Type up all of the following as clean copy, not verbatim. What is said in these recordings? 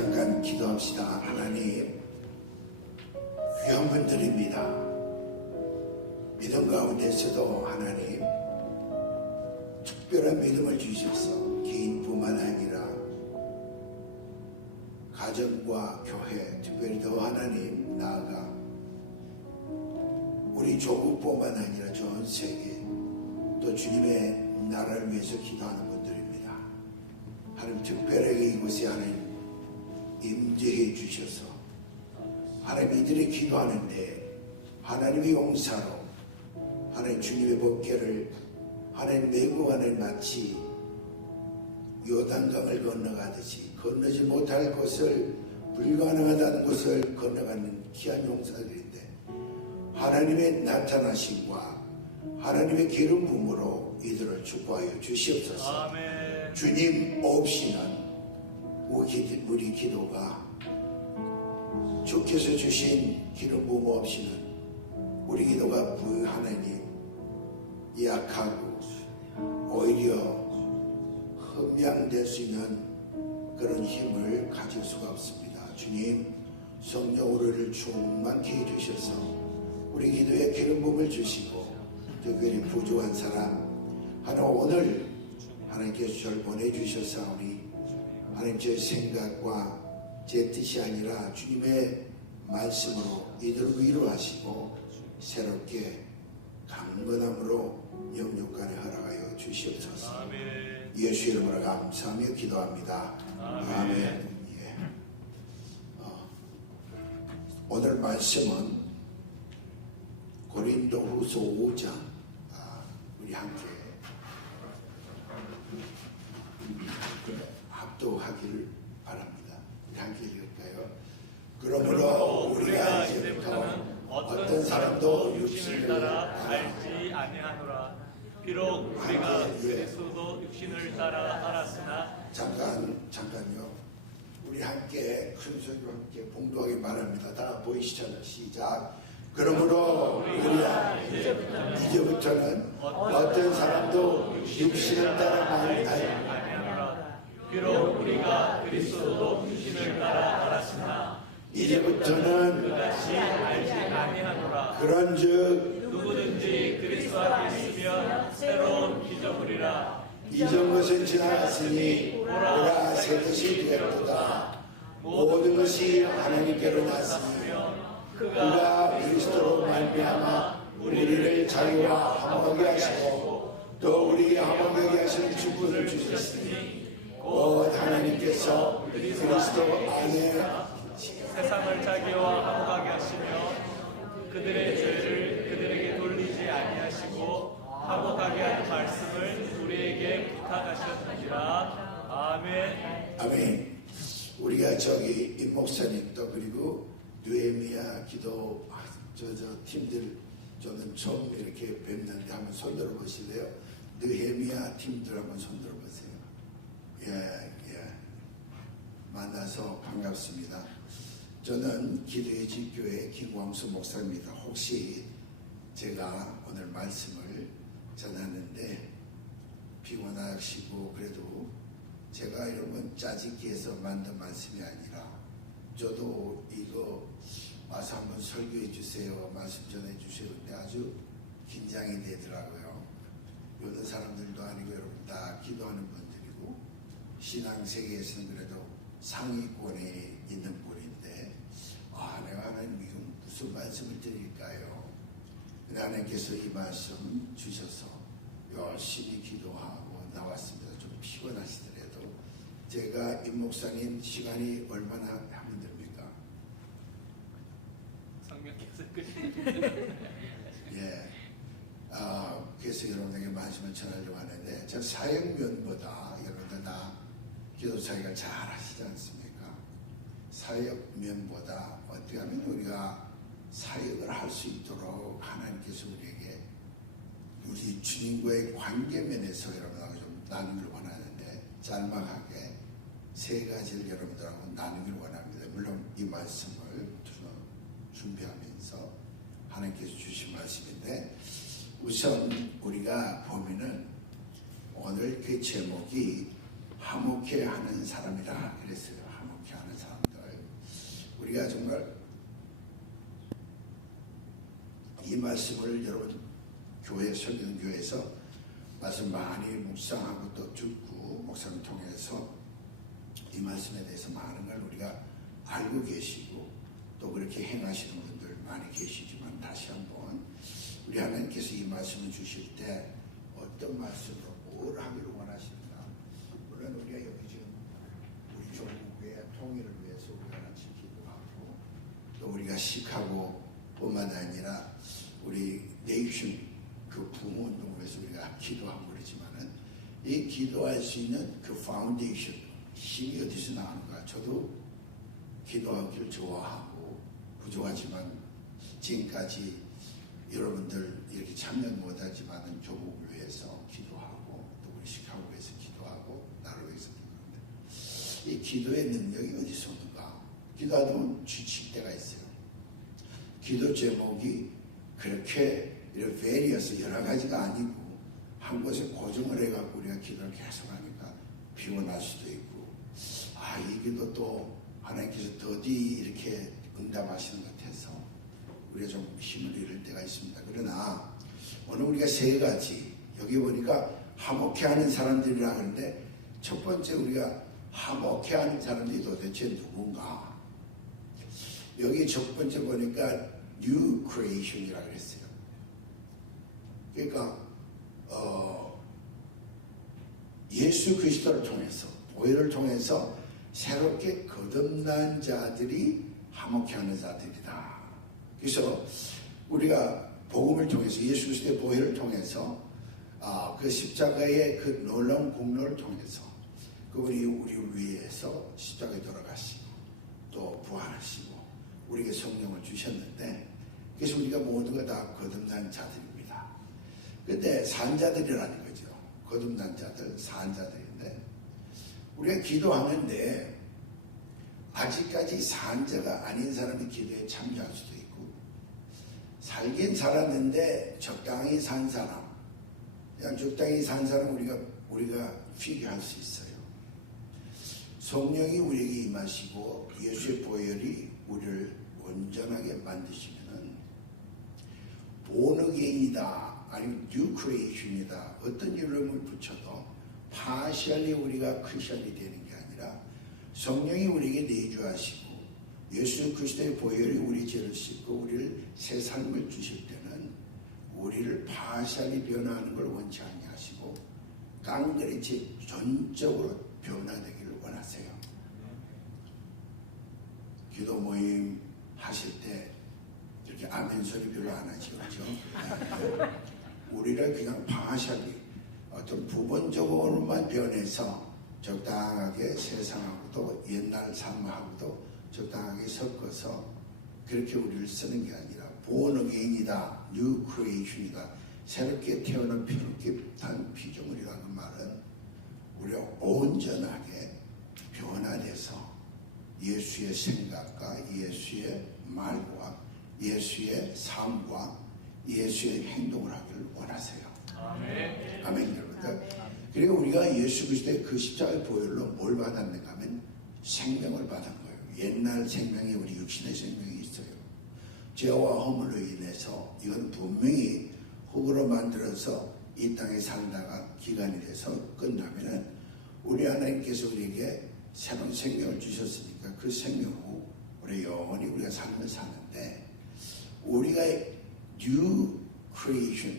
잠깐 기도합시다. 하나님, 귀한 분들입니다. 믿음 가운데서도 하나님 특별한 믿음을 주셔서 개인뿐만 아니라 가정과 교회, 특별히 더 하나님 나아가 우리 조국뿐만 아니라 전 세계 또 주님의 나라를 위해서 기도하는 분들입니다. 하나님 특별하게 이곳에 하나님 임재해 주셔서 하나님 이들이 기도하는데 하나님의 용사로 하나님 주님의 법궤를 하나님 메고 하나님 마치 요단강을 건너가듯이 건너지 못할 것을 불가능하다는 것을 건너가는 귀한 용사들인데 하나님의 나타나심과 하나님의 기름 부음으로 이들을 축복하여 주시옵소서. 아멘. 주님 없이는 우리 기도가 주께서 주신 기름 부음 없이는 우리 기도가 하나님 약하고 오히려 흠양될 수 있는 그런 힘을 가질 수가 없습니다. 주님 성령 우리를 충만케 해주셔서 우리 기도에 기름 부음을 주시고 특별히 부족한 사람 하나 오늘 하나님께서 저를 보내주셔서 우리 하나님 제 생각과 제 뜻이 아니라 주님의 말씀으로 이들을 위로하시고 새롭게 강건함으로 영육간에 허락하여 주시옵소서. 아멘. 예수 이름으로 감사하며 기도합니다. 아멘. 예. 오늘 말씀은 고린도후서 5장 우리 함께 합독하기를 바랍니다. 우리 함께 읽을까요? 그러므로 우리가 이제부터는 어떤 사람도 육신을 따라 알지 아니하노라. 비록 우리가 그리스도도 육신을 따라 알았으나 잠깐요. 우리 함께 큰 소리로 함께 봉독하기 바랍니다. 다 보이시잖아요. 시작. 그러므로 우리가 이제부터는 어떤 사람도 육신을 따라 알지 아니하노라. 비록 우리가 그리스도도 육신을 따라 알았으나 이제부터는 그같이 알지 아니하노라. 그런즉 누구든지 그리스도 안에 있으면 새로운 피조물이라. 이전 것은 지나갔으니 보라 새 것이 되었도다. 모든 것이 하나님께로 났으며 그가 그리스도로 말미암아 우리를 자기와 화목하게 하시고 또 우리에게 화목하게 하시는 주권을 주셨으니 곧 하나님께서 그리스도 안에 세상을 자기와 화목하게 하시며 그들의 죄를 그들에게 돌리지 아니하시고 화목하게 하는 말씀을 우리에게 부탁하셨느니라. 아멘. 아멘. 우리가 저기 임 목사님 또 그리고 느헤미야 기도 팀들 저는 처음 이렇게 뵙는데 한번 손들어 보실래요? 느헤미야 팀들 한번 손들어 보세요. 예. 만나서 반갑습니다. 저는 기도의 집교회 김광수 목사입니다. 혹시 제가 오늘 말씀을 전하는데 피곤하시고 그래도 제가 이런 건 짜집기 해서 만든 말씀이 아니라 저도 이거 와서 한번 설교해 주세요. 말씀 전해 주세요. 근데 아주 긴장이 되더라고요. 모든 사람들도 아니고 여러분 다 기도하는 분들이고 신앙세계에서는 그래도 상위권에 있는 분인데 내가 하나님 이거 무슨 말씀을 드릴까요? 근데 하나님께서 이 말씀 주셔서 열심히 기도하고 나왔습니다. 좀 피곤하시더라도 제가 임 목사님 시간이 얼마나 하면 됩니까? 성령께서 예. 그래서 여러분에게 말씀을 전하려고 하는데 저 사역면보다 여러분들 다 기도 사역을 잘 하시지 않습니까? 사역면보다 어떻게 하면 우리가 사역을 할 수 있도록 하나님께서 우리에게 우리 주님과의 관계면에서 여러분하고 좀 나누기를 원하는데 짤막하게 세 가지를 여러분들하고 나누기를 원합니다. 물론 이 말씀을 준비하면서 하나님께서 주신 말씀인데 우선 우리가 보면은 오늘 그 제목이 화목해 하는 사람이라 그랬어요. 화목해 하는 사람. 우리가 정말 이 말씀을 여러분 교회 설교교회에서 말씀 많이 묵상하고 또 듣고 목사님 통해서 이 말씀에 대해서 많은 걸 우리가 알고 계시고 또 그렇게 행하시는 분들 많이 계시지만 다시 한번 우리 하나님께서 이 말씀을 주실 때 어떤 말씀으로 뭘 하기를 원하시는가. 물론 우리가 여기 지금 우리 조국의 통일을 위해서 우리가 같이 기도하고 또 우리가 시카고 뿐만 아니라 우리 네이션 그 부모운동을 위해서 우리가 기도하고 그러지만은 이 기도할 수 있는 그 파운데이션 힘이 어디서 나오는가. 저도 기도하기를 좋아하고 부족하지만 지금까지 여러분들 이렇게 참여 못하지만은 조국을 위해서 기도하고 또 우리 시카고를 위해서 기도하고 나를 위해서 기도합니다. 이 기도의 능력이 어디서 오는가. 기도하다 보면 지칠 때가 있어요. 기도 제목이 그렇게 various 여러 가지가 아니고 한 곳에 고정을 해갖고 우리가 기도를 계속하니까 피곤할 수도 있고 이 기도 또 하나님께서 더디 이렇게 응답하시는 것 같아서 우리가 좀 힘을 잃을 때가 있습니다. 그러나 오늘 우리가 세 가지 여기 보니까 화목해하는 사람들이라 하는데 첫 번째 우리가 화목해하는 사람들이 도대체 누군가. 여기 첫 번째 보니까 New Creation이라고 그랬어요. 그러니까 예수 그리스도를 통해서 보혈을 통해서 새롭게 거듭난 자들이 화목해하는 자들이다. 그래서 우리가 복음을 통해서 예수 그리스도의 보혈을 통해서 그 십자가의 그 놀라운 공로를 통해서 그분이 우리를 위해서 십자가에 돌아가시고 또 부활하시고 우리에게 성령을 주셨는데 그래서 우리가 모두가 다 거듭난 자들입니다. 근데 산자들이라는 거죠. 거듭난 자들, 산자들인데 우리가 기도하는데 아직까지 산자가 아닌 사람이 기도에 참여할 수도 있고 살긴 살았는데 적당히 산 사람, 그냥 적당히 산 사람 우리가 피기할 수 있어요. 성령이 우리에게 임하시고 예수의 보혈이 우리를 온전하게 만드시면은 본어게인이다 아니면 뉴 크리에이션이다 어떤 이름을 붙여도 파셜리 우리가 크리스천이 되는 게 아니라 성령이 우리에게 내주하시고 예수 그리스도의 보혈이 우리 죄를 씻고 우리를 새 삶을 주실 때는 우리를 파셜리 변화하는 걸 원치 아니하시고 깡그리치 전적으로 변화되기를 원하세요. 기도 모임 하실 때 이렇게 아멘 소리 별로 안 하죠. 그렇죠? 우리를 그냥 파셜리 어떤 부분적으로만 변해서 적당하게 세상하고도 옛날 삶하고도 적당하게 섞어서 그렇게 우리를 쓰는 게 아니라 본어게인이다, 뉴 크리에이션이다, 새롭게 태어난 피롭게한 피조물이라는 말은 우리가 온전하게 변화돼서 예수의 생각과 예수의 말과 예수의 삶과 예수의 행동을 하기를 원하세요. 아멘. 아멘 여러분들. 그리고 우리가 예수 그리스도의 그 십자가의 보혈로 뭘 받았는가 하면 생명을 받은 거예요. 옛날 생명이 우리 육신의 생명이 있어요. 죄와 허물로 인해서 이건 분명히 흙으로 만들어서 이 땅에 살다가 기간이 돼서 끝나면은 우리 하나님께서 우리에게 새로운 생명을 주셨으니까 그 생명 후 우리 영원히 우리가 삶을 사는데 우리가 뉴 크리에이션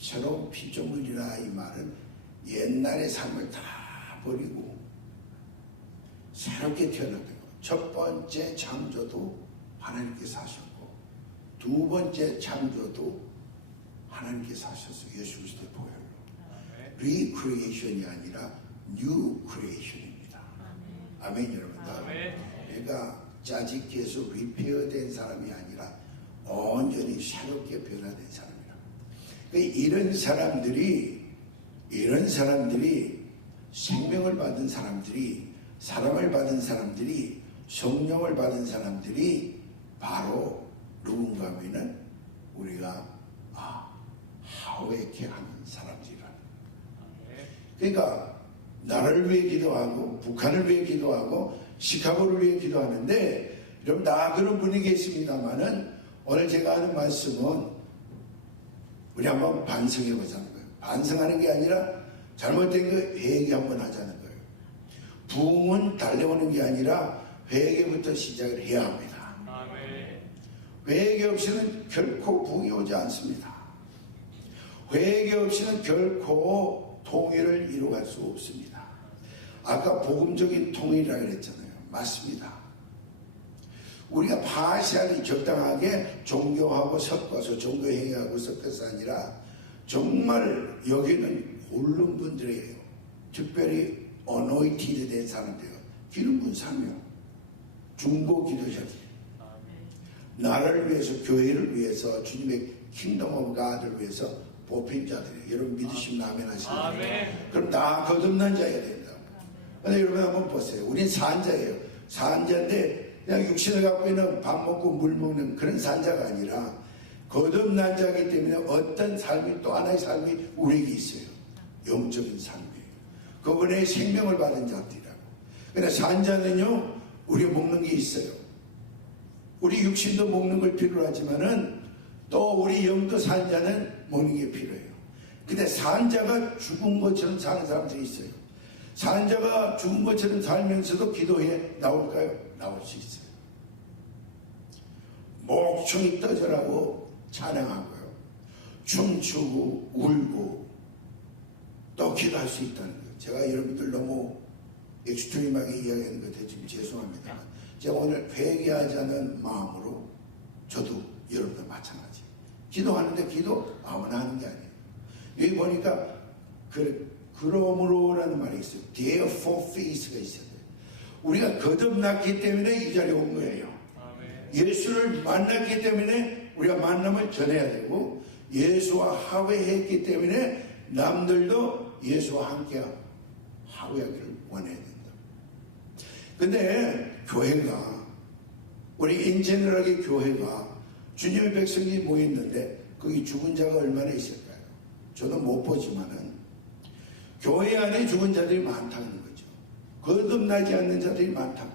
새로운 피조물이라 이 말은 옛날의 삶을 다 버리고 새롭게 태어났던 거. 첫 번째 창조도 하나님께서 하셨고 두 번째 창조도 하나님께서 하셨어요. 예수 그리스도의 보혈로. 리크리에이션이 아니라 뉴 크리에이션입니다. 아멘 여러분들. 아멘. 그러니까 짜집기에서 리페어된 사람이 아니라 온전히 새롭게 변화된 사람이라. 이런 사람들이 생명을 받은 사람들이 사랑을 받은 사람들이 성령을 받은 사람들이 바로 누군가 하면은 우리가 하웨케 하는 사람들이라는. 그러니까 나라를 위해 기도하고 북한을 위해 기도하고 시카고를 위해 기도하는데 여러분 다 그런 분이 계십니다만은 오늘 제가 하는 말씀은 우리 한번 반성해 보자는 거예요. 반성하는 게 아니라 잘못된 거 회개 한번 하자는 거예요. 부흥은 달려오는 게 아니라 회개부터 시작을 해야 합니다. 아멘. 회개 없이는 결코 부흥이 오지 않습니다. 회개 없이는 결코 통일을 이루어갈 수 없습니다. 아까 복음적인 통일이라고 그랬잖아요. 맞습니다. 우리가 파시하니 적당하게 종교하고 섞어서 종교행위하고 섞어서 아니라 정말 여기는 고른 분들이에요. 특별히 어노이티드 된 사람들이에요. 기름 부은 사람이요. 중보 기도자들. 나라를 위해서, 교회를 위해서, 주님의 킹덤 오브 가드를 위해서 뽑힌 자들이에요. 여러분 믿으시면 아멘 하시죠. 그럼 다 거듭난 자여야 된다. 근데 여러분 한번 보세요. 우린 산자예요. 산자인데 그냥 육신을 갖고 있는 밥 먹고 물 먹는 그런 산자가 아니라 거듭난 자이기 때문에 어떤 삶이 또 하나의 삶이 우리에게 있어요. 영적인 삶이에요. 그분의 생명을 받은 자들이라고. 그러나 산자는요, 우리 먹는 게 있어요. 우리 육신도 먹는 걸 필요로 하지만은 또 우리 영도 산자는 먹는 게 필요해요. 근데 산자가 죽은 것처럼 사는 사람들이 있어요. 산자가 죽은 것처럼 살면서도 기도에 나올까요? 나올 수 있어요. 목청이 떠져라고 찬양하고요. 춤추고 울고 또 기도할 수 있다는 거예요. 제가 여러분들 너무 익스트림하게 이야기하는 것 같아요. 지금 죄송합니다. 제가 오늘 회개하자는 마음으로 저도 여러분들 마찬가지. 기도하는데 기도 아무나 하는 게 아니에요. 여기 보니까 그러므로라는 말이 있어요. Therefore faith가 있어요. 우리가 거듭났기 때문에 이 자리에 온 거예요. 예수를 만났기 때문에 우리가 만남을 전해야 되고 예수와 화해했기 때문에 남들도 예수와 함께 화해하기를 원해야 된다. 근데 교회가 우리 인제너럴하게 교회가 주님의 백성이 모였는데 거기 죽은 자가 얼마나 있을까요? 저는 못 보지만은 교회 안에 죽은 자들이 많다는 거죠. 거듭나지 않는 자들이 많다고요.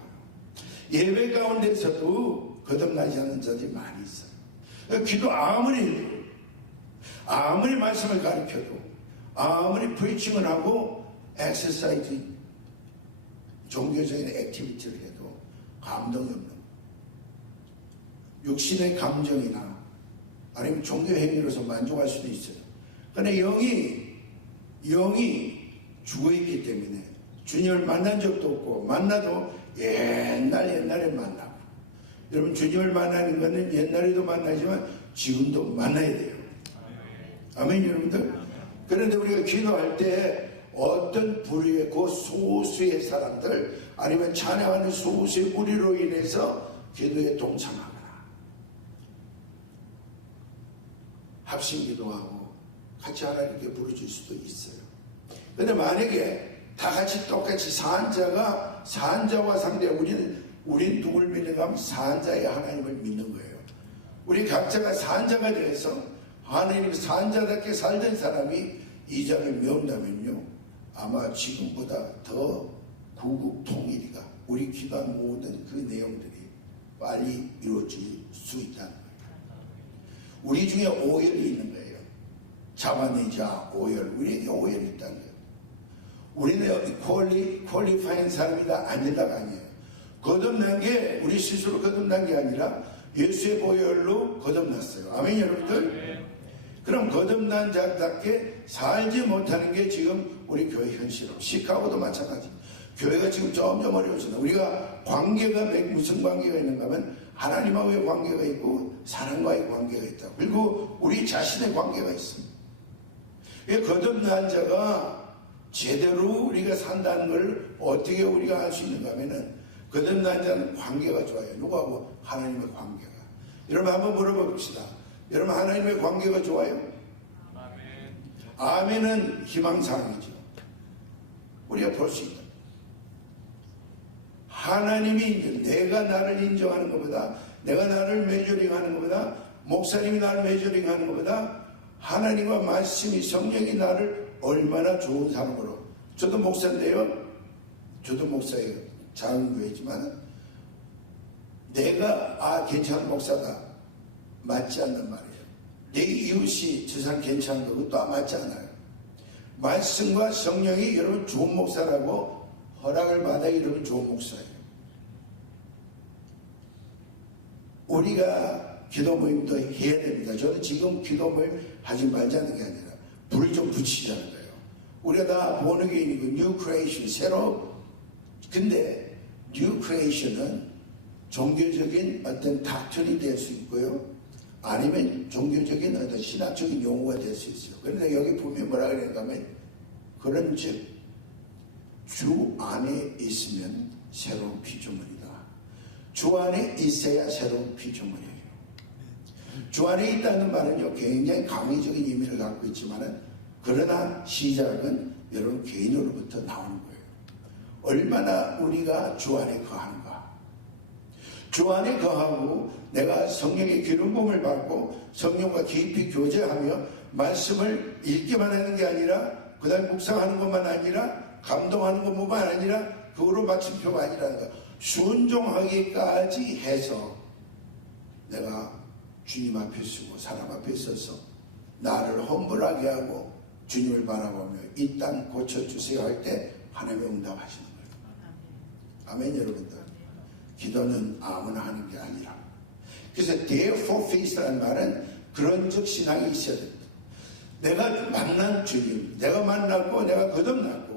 예배 가운데서도 거듭나지 않는 자들이 많이 있어요. 기도 아무리 말씀을 가르쳐도 아무리 프리칭을 하고 엑서사이즈 종교적인 액티비티를 해도 감동이 없는 거예요. 육신의 감정이나 아니면 종교 행위로서 만족할 수도 있어요. 그런데 영이 죽어있기 때문에 주님을 만난 적도 없고 만나도 옛날에 만나고 여러분 주님을 만나는 것은 옛날에도 만나지만 지금도 만나야 돼요. 아멘 여러분들. 그런데 우리가 기도할 때 어떤 부류의 그 소수의 사람들 아니면 찬양하는 소수의 무리로 인해서 기도에 동참하거나 합심기도하고 같이 하나님께 부르실 수도 있어요. 근데 만약에 다 같이 똑같이 산자와 상대 우린 누굴 믿는가 하면 산자의 하나님을 믿는 거예요. 우리 각자가 산자가 돼서 하나님 산자답게 살던 사람이 이 자리에 메운다면요 아마 지금보다 더 구국 통일이가 우리 기도한 모든 그 내용들이 빨리 이루어질 수 있다는 거예요. 우리 중에 오열이 있는 거예요. 잡아내자 오열. 우리에게 오열이 있다는 거예요. 우리는 퀄리파인 사람이다 아니다가 아니에요. 거듭난 게 우리 스스로 거듭난 게 아니라 예수의 보혈로 거듭났어요. 아멘 여러분들. 그럼 거듭난 자답게 살지 못하는 게 지금 우리 교회 현실이에요. 시카고도 마찬가지. 교회가 지금 점점 어려워진다. 우리가 관계가 무슨 관계가 있는가 하면 하나님과의 관계가 있고 사람과의 관계가 있다. 그리고 우리 자신의 관계가 있습니다. 거듭난 자가 제대로 우리가 산다는 걸 어떻게 우리가 알 수 있는가 하면은 거듭난 자는 관계가 좋아요. 누구하고? 하나님의 관계가. 여러분 한번 물어봅시다. 여러분 하나님의 관계가 좋아요? 아멘. 아멘은 희망사항이죠. 우리가 볼 수 있다. 하나님이 내가 나를 인정하는 것보다 내가 나를 메저링하는 것보다 목사님이 나를 메저링하는 것보다 하나님과 말씀이 성령이 나를 얼마나 좋은 사람으로. 저도 목사인데요. 저도 목사예요. 작은 교회지만 내가 괜찮은 목사다 맞지 않는 말이에요. 내 이웃이 저 사람 괜찮은 거고 또 맞지 않아요. 말씀과 성령이 여러분 좋은 목사라고 허락을 받아 여러분 좋은 목사예요. 우리가 기도 모임도 해야 됩니다. 저는 지금 기도 모임 하지 말자는 게 아니라 불을 좀 붙이자는 거예요. 우리가 다 본어게인이고 뉴 크리에이션 새로. 근데 뉴 크리에이션은 종교적인 어떤 닥터리 될 수 있고요. 아니면 종교적인 어떤 신학적인 용어가 될 수 있어요. 그런데 여기 보면 뭐라 그러는가 하면 그런 즉 주 안에 있으면 새로운 피조물이다. 주 안에 있어야 새로운 피조물이에요. 주 안에 있다는 말은요 굉장히 강의적인 의미를 갖고 있지만은 그러나 시작은 여러분 개인으로부터 나오는 거예요. 얼마나 우리가 주 안에 거하는가. 주 안에 거하고 내가 성령의 기름 부음을 받고 성령과 깊이 교제하며 말씀을 읽기만 하는 게 아니라 그 다음에 묵상하는 것만 아니라 감동하는 것만 아니라 그거로 마침표가 아니라는 거. 순종하기까지 해서 내가 주님 앞에 서고 사람 앞에 서서 나를 험불하게 하고 주님을 바라보며 이 땅 고쳐주세요 할 때 하나님이 응답하시는 거예요. 아멘 여러분들. 기도는 아무나 하는 게 아니라. 그래서 therefore faith라는 말은 그런 적 신앙이 있어야 됩니다. 내가 만난 주님, 내가 만났고 내가 거듭났고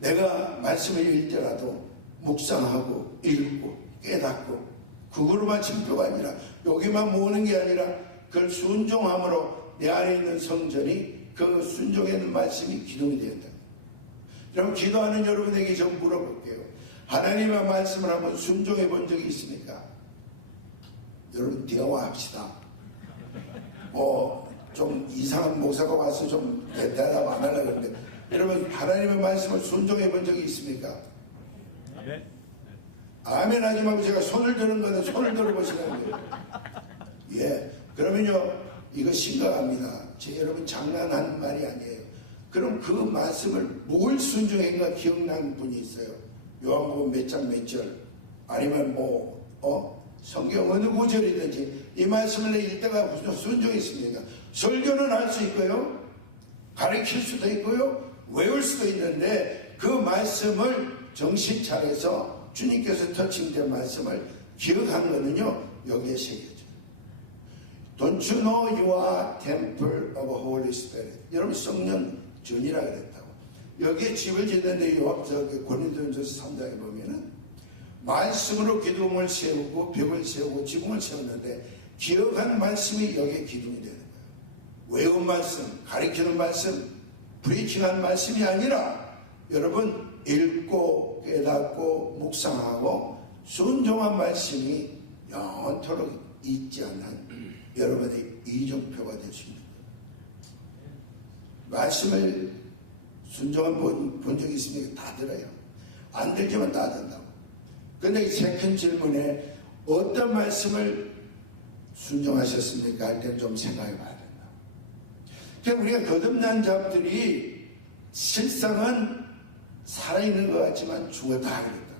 내가 말씀을 읽더라도 묵상하고 읽고 깨닫고 그거로만 징표가 아니라 여기만 모으는 게 아니라 그걸 순종함으로 내 안에 있는 성전이 그 순종에 있는 말씀이 기둥이 된다. 여러분 기도하는 여러분에게 좀 물어볼게요. 하나님의 말씀을 한번 순종해 본 적이 있습니까? 여러분 대화합시다. 좀 이상한 목사가 와서 좀 대답 안 하려고 그러는데 여러분 하나님의 말씀을 순종해 본 적이 있습니까? 아멘. 아멘 하지 말고 제가 손을 드는 거는 손을 들어보시라는 거예요. 예. 그러면요 이거 심각합니다. 여러분 장난하는 말이 아니에요. 그럼 그 말씀을 뭘 순종했는가 기억나는 분이 있어요. 요한복음 몇 장 몇 절 아니면 성경 어느 구절이든지 이 말씀을 읽다가 무슨 순종했습니까? 설교는 할 수 있고요. 가르칠 수도 있고요. 외울 수도 있는데 그 말씀을 정신 차려서 주님께서 터칭된 말씀을 기억한 거는요. 여기에 새겨져요. Don't you know you are temple of Holy Spirit. 여러분 성령 전이라 그랬다고. 여기에 집을 짓는데 고린도전서 3장에 보면은 말씀으로 기둥을 세우고 벽을 세우고 지붕을 세웠는데 기억한 말씀이 여기에 기둥이 되는 거예요. 외운 말씀, 가르치는 말씀, 프리칭한 말씀이 아니라 여러분 읽고 깨닫고 묵상하고 순종한 말씀이 영원토록 잊지 않는 여러분의 이정표가 될 수 있는 거예요. 말씀을 순종한 본 적이 있습니까? 다 들어요. 안 들지만 다 듣는다고. 근데 이 세 큰 질문에 어떤 말씀을 순종하셨습니까? 할 때는 좀 생각해 봐야 된다. 그러니까 우리가 거듭난 자들이 실상은 살아있는 것 같지만 죽었다 그랬다.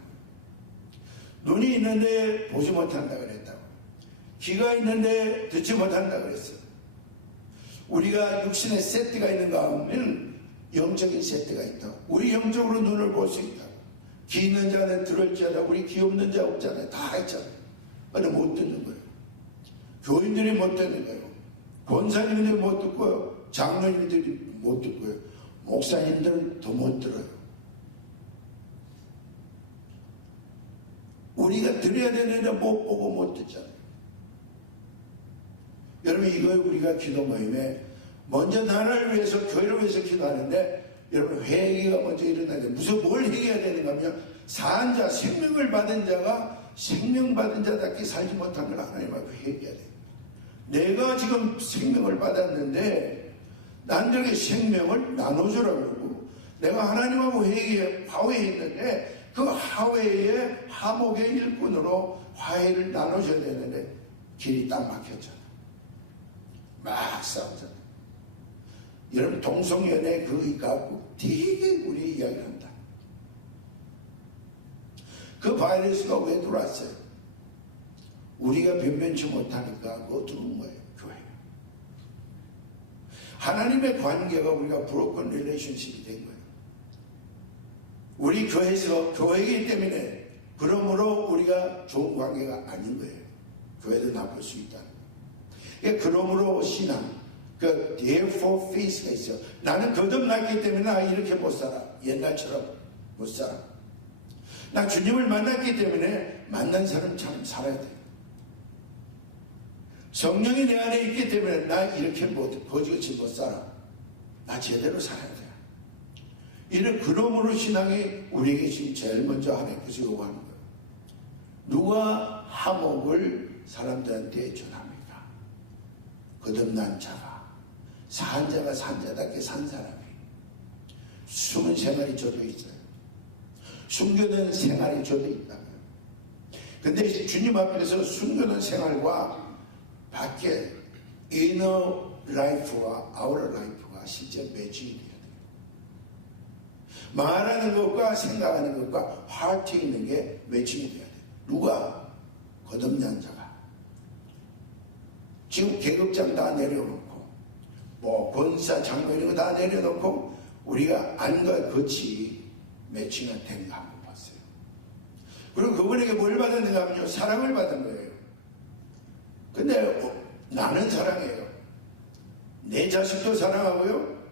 눈이 있는데 보지 못한다 그랬다고. 귀가 있는데 듣지 못한다 그랬어요. 우리가 육신의 세트가 있는가 하면 영적인 세트가 있다. 우리 영적으로 눈을 볼 수 있다. 귀 있는 자는 들을지어다. 우리 귀 없는 자 없잖아요. 다 있잖아요. 근데 못 듣는 거예요. 교인들이 못 듣는 거예요. 권사님들이 못 듣고요. 장로님들이 못 듣고요. 목사님들은 더 못 들어요. 우리가 들어야 되는데 못 보고 못 듣잖아요. 여러분 이거 우리가 기도 모임에 먼저 나라를 위해서 교회를 위해서 기도하는데 여러분 회개가 먼저 일어나야 돼요. 무슨 뭘 회개해야 되는가 하면 산 자, 생명을 받은 자가 생명 받은 자답게 살지 못한 걸 하나님 앞에 회개해야 돼요. 내가 지금 생명을 받았는데 남들에게 생명을 나눠주라고 그러고 내가 하나님하고 화해했는데 그 화해의 화목의 일꾼으로 화해를 나눠줘야 되는데 길이 딱 막혔잖아. 막 싸우잖아. 여러분 동성연애 그거 갖고 되게 우리 이야기를 한다. 그 바이러스가 왜 들어왔어요? 우리가 변변치 못하니까 그거 들어온 거예요. 교회. 하나님의 관계가 우리가 브로큰 릴레이션십이 된 거예요. 우리 교회에서 교회이기 때문에 그러므로 우리가 좋은 관계가 아닌 거예요. 교회도 나쁠 수 있다는 거예요. 그러므로 신앙, 그 therefore faith가 있어요. 나는 거듭났기 때문에 나 이렇게 못 살아. 옛날처럼 못 살아. 나 주님을 만났기 때문에 만난 사람처럼 살아야 돼. 성령이 내 안에 있기 때문에 나 이렇게 거지같이 못 살아. 나 제대로 살아야 돼. 이런 그러므로 신앙이 우리에게 지금 제일 먼저 하나님께서 요구하는 거예요. 누가 화목을 사람들한테 전합니까? 거듭난 자가, 산 자가 산자답게 산 사람이 숨은 생활이 저도 있어요. 숨겨둔 생활이 저도 있다고요. 근데 주님 앞에서 숨겨둔 생활과 밖에 inner life와 outer life가 실제 매칭이 돼요. 말하는 것과 생각하는 것과 하트에 있는 게 매칭이 돼야 돼요. 누가? 거듭난 자가. 지금 계급장 다 내려놓고 뭐 권사 장로 이런 거 다 내려놓고 우리가 안과 겉이 매칭이 된가 한번 봤어요. 그리고 그분에게 뭘 받았는가 하면요, 사랑을 받은 거예요. 근데 나는 사랑해요. 내 자식도 사랑하고요,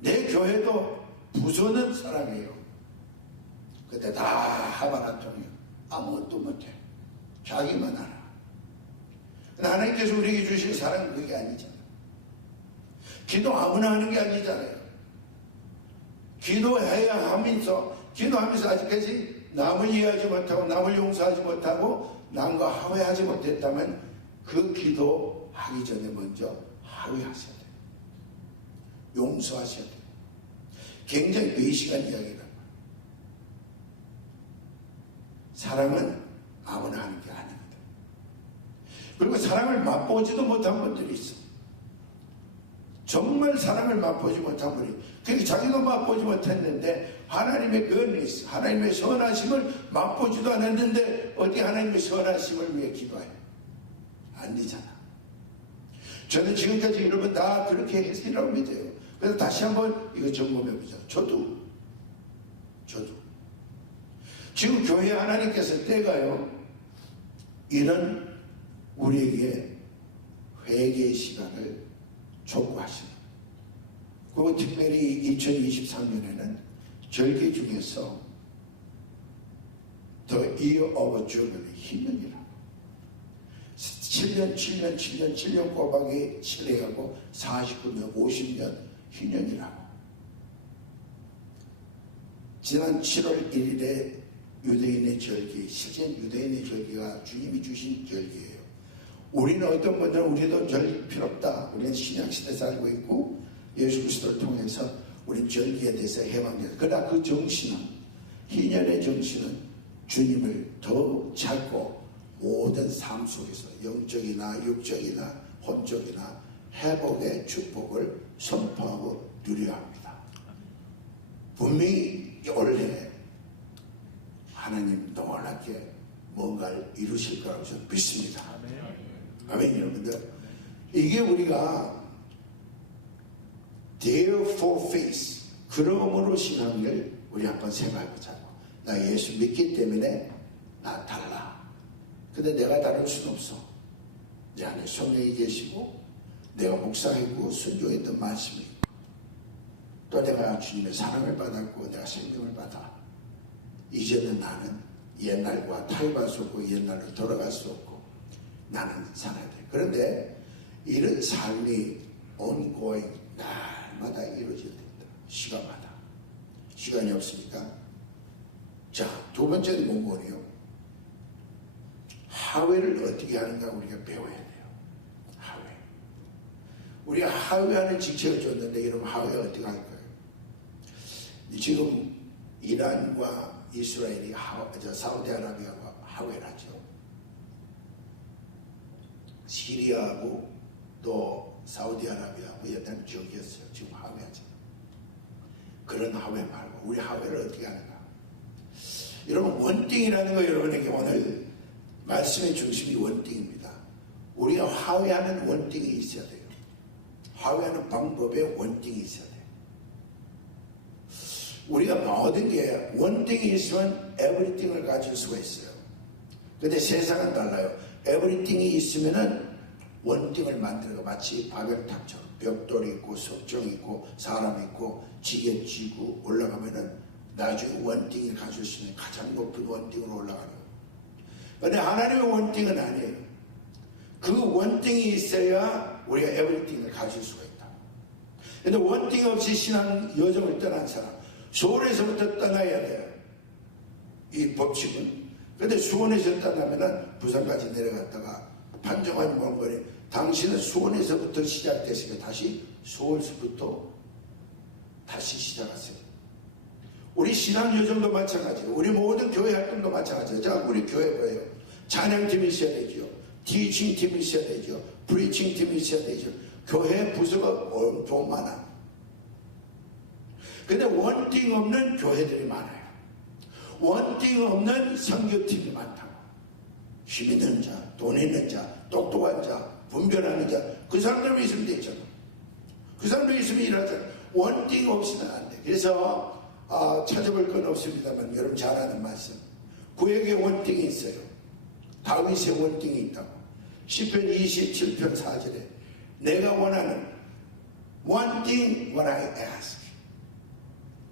내 교회도 부서는 사랑해요. 근데 다 하바라통이요. 아무것도 못해. 자기만 알아. 하나님께서 우리에게 주신 사랑은 그게 아니잖아요. 기도 아무나 하는 게 아니잖아요. 기도해야 하면서, 기도하면서 아직까지 남을 이해하지 못하고 남을 용서하지 못하고 남과 화해하지 못했다면 그 기도하기 전에 먼저 화해하셔야 돼요. 용서하셔야 돼요. 굉장히 배신한 이야기라고. 사랑은 아무나 하는 게 아닙니다. 그리고 사랑을 맛보지도 못한 분들이 있어. 정말 사랑을 맛보지 못한 분이, 그게 자기도 맛보지 못했는데 하나님의 goodness, 하나님의 선하심을 맛보지도 않았는데 어디 하나님의 선하심을 위해 기도해요? 안 되잖아. 저는 지금까지 여러분 다 그렇게 했으리라고 믿어요. 그래서 다시 한번 이거 점검해보자. 저도 지금 교회 하나님께서 때가요, 이런 우리에게 회개의 시간을 촉구하십니다. 그리고 특별히 2023년에는 절기 중에서 The Year of Jubilee, 희년이라고. 7년 꼬박이 7회하고 49년, 50년 희년이라고. 지난 7월 1일에 유대인의 절기, 실제 유대인의 절기가 주님이 주신 절기예요. 우리는 어떤 분들은 우리도 절기 필요 없다. 우리는 신약시대에 살고 있고 예수 그리스도를 통해서 우리는 절기에 대해서 해방된다. 그러나 그 정신은, 희년의 정신은 주님을 더 찾고 모든 삶 속에서 영적이나 육적이나 혼적이나 회복의 축복을 선포하고 누려야 합니다. 분명히 올해 하나님 놀랍게 뭔가를 이루실 거라고 저는 믿습니다. 아멘. 여러분들, 이게 우리가 therefore faith, 그러므로 신앙을 우리 한번 생각해보자고. 나 예수 믿기 때문에 나 달라. 근데 내가 다를 수는 없어. 내 안에 성령이 계시고 내가 묵상했고 순종했던 말씀이 있고 또 내가 주님의 사랑을 받았고 내가 생명을 받아. 이제는 나는 옛날과 타협할 수 없고 옛날로 돌아갈 수 없고 나는 살아야 돼. 그런데 이런 삶이 ongoing, 날마다 이루어져야 된다. 시간마다. 시간이 없으니까. 자, 두 번째는 뭔고요? 하회를 어떻게 하는가 우리가 배워야 돼요. 하회. 우리가 하회하는 직책을 줬는데 이러면 하회 어떻게 할 거예요? 지금 이란과 이스라엘이 사우디아라비아와 하회를 하죠. 시리아하고 또 사우디아라비아하고 여태는 적이었어요. 지금 하회하죠. 그런 하회 말고 우리 하회를 어떻게 하는가? 여러분, 원띵이라는 거 여러분에게 오늘 말씀의 중심이 원띵입니다. 우리가 화해하는 원띵이 있어야 돼요. 화해하는 방법에 원띵이 있어야 돼요. 우리가 모든 게 원띵이 있으면 에브리띵을 가질 수가 있어요. 근데 세상은 달라요. 에브리띵이 있으면은 원띵을 만들고 마치 바벨탑처럼 벽돌이 있고 석정 있고 사람 있고 지게 쥐고 올라가면은 나중에 원띵을 가질 수 있는 가장 높은 원띵으로 올라가는 거예요. 근데 하나님의 원띵은 아니에요. 그 원띵이 있어야 우리가 에브리띵을 가질 수가 있다. 근데 원띵 없이 신앙 여정을 떠난 사람, 서울에서부터 떠나야 돼요. 이 법칙은. 근데 수원에서 떠나면은 부산까지 내려갔다가 판정한 먼 당신은 수원에서부터 시작됐으니까 다시 서울서부터 다시 시작하세요. 우리 신앙 여정도 마찬가지예요. 우리 모든 교회 활동도 마찬가지예요. 자, 우리 교회 뭐예요? 찬양팀이 있어야 되죠. 티칭팀이 있어야 되죠. 프리칭팀이 있어야 되죠. 교회 부서가 엄청 많아. 근데 원띵 없는 교회들이 많아요. 원띵 없는 선교팀이 많다고. 힘 있는 자, 돈 있는 자, 똑똑한 자, 분별하는 자, 그 사람들만 있으면 되잖아. 그 사람들 있으면 일하잖아. 원띵 없이는 안 돼. 그래서 찾아볼 건 없습니다만 여러분 잘 아는 말씀. 구약에 원띵이 있어요. 다윗의 원띵이 있다고. 시편 27편 4절에 내가 원하는 one thing what I ask.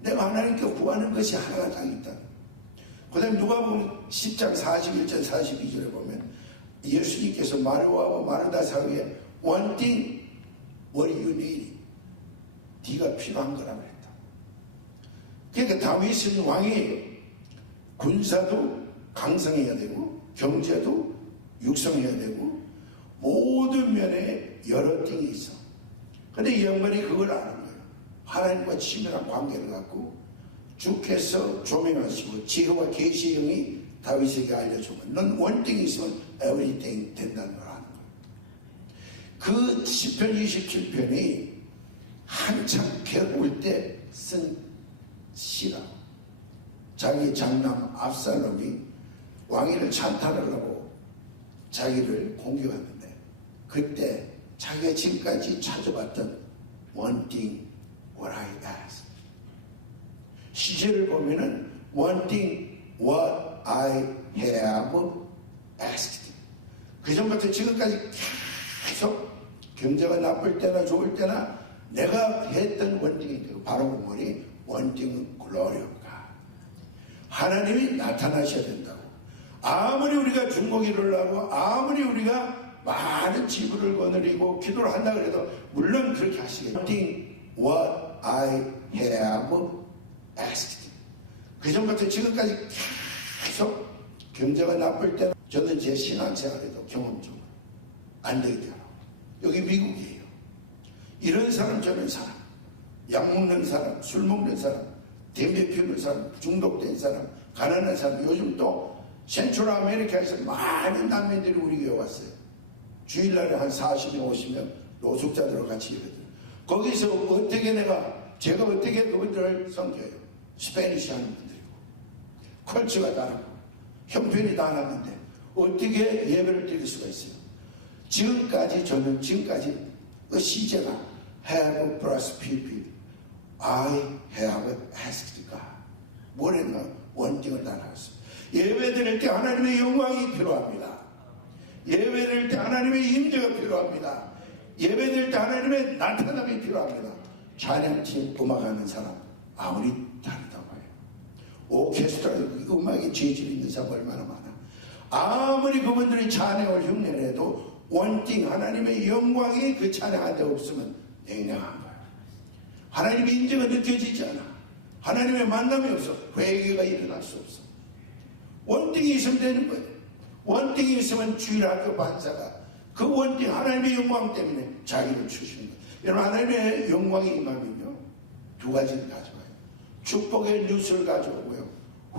내가 하나님께 구하는 것이 하나가 딱 있다. 그 다음에 누가복음 10장 41절 42절에 보면 예수님께서 마르와하고 마르다 사이에 one thing what you need. 네가 필요한 거라고 했다. 그러니까 다윗은 왕이에요. 군사도 강성해야 되고 경제도 육성해야 되고 모든 면에 여러 띵이 있어. 근데 이 양반이 그걸 아는 거예요. 하나님과 친밀한 관계를 갖고 주께서 조명하시고 지혜와 계시의 영이 다윗에게 알려주면 넌 원띵이 있으면 에브리띵 된다는 걸 아는 거예요. 그 시편 27편이 한참 괴로울 때 쓴 시라. 자기 장남 압살롬이 왕위를 찬탈하려고 자기를 공격하는데 그때 자기가 지금까지 찾아봤던 one thing what I ask. 시제를 보면은 one thing what I have asked. 그 전부터 지금까지 계속 경제가 나쁠 때나 좋을 때나 내가 했던 원띵이 되고 바로 그 말이 원띵은 glory of God. 하나님이 나타나셔야 된다고. 아무리 우리가 중보기를 하고 아무리 우리가 많은 지불을 거느리고 기도를 한다 그래도 물론 그렇게 하시겠죠. One what I have asked. 그 전부터 지금까지 계속 경제가 나쁠 때는 저는 제 신앙생활에도 경험적으로 안 되더라고요. 여기 미국이에요. 이런 사람 저런 사람, 약 먹는 사람, 술 먹는 사람, 담배 피우는 사람, 중독된 사람, 가난한 사람. 요즘 또 센트럴 아메리카에서 많은 난민들이 우리 교회 왔어요. 주일날에 한 40명 50명 노숙자들과 같이 예배드려요. 거기서 어떻게 제가 어떻게 그분들을 섬겨요. 스페니시 하는 분들이고 컬처가 다르고 형편이 다르는데 어떻게 예배를 드릴 수가 있어요. 저는 지금까지 그 시제가 have plus PP I have asked God. 뭐랬나? 원증을 다 나왔어요. 예배 드릴 때 하나님의 영광이 필요합니다. 예배 드릴 때 하나님의 임재가 필요합니다. 예배 드릴 때 하나님의 나타남이 필요합니다. 찬양팀 음악하는 사람 아무리 다르다고 해요. 오케스트라 음악에 재질 있는 사람 얼마나 많아. 아무리 그분들이 찬양을 흉내를 해도 원띵 하나님의 영광이 그 찬양한테 없으면 냉랭한 거예요. 하나님의 인재가 느껴지지 않아. 하나님의 만남이 없어. 회개가 일어날 수 없어. 원띵이 있으면 되는 거예요. 원띵이 있으면 주일학교 반사가 그 원띵 하나님의 영광 때문에 자기를 주시는 거예요. 여러분 하나님의 영광이 임하면요 두 가지를 가져와요. 축복의 뉴스를 가져오고요.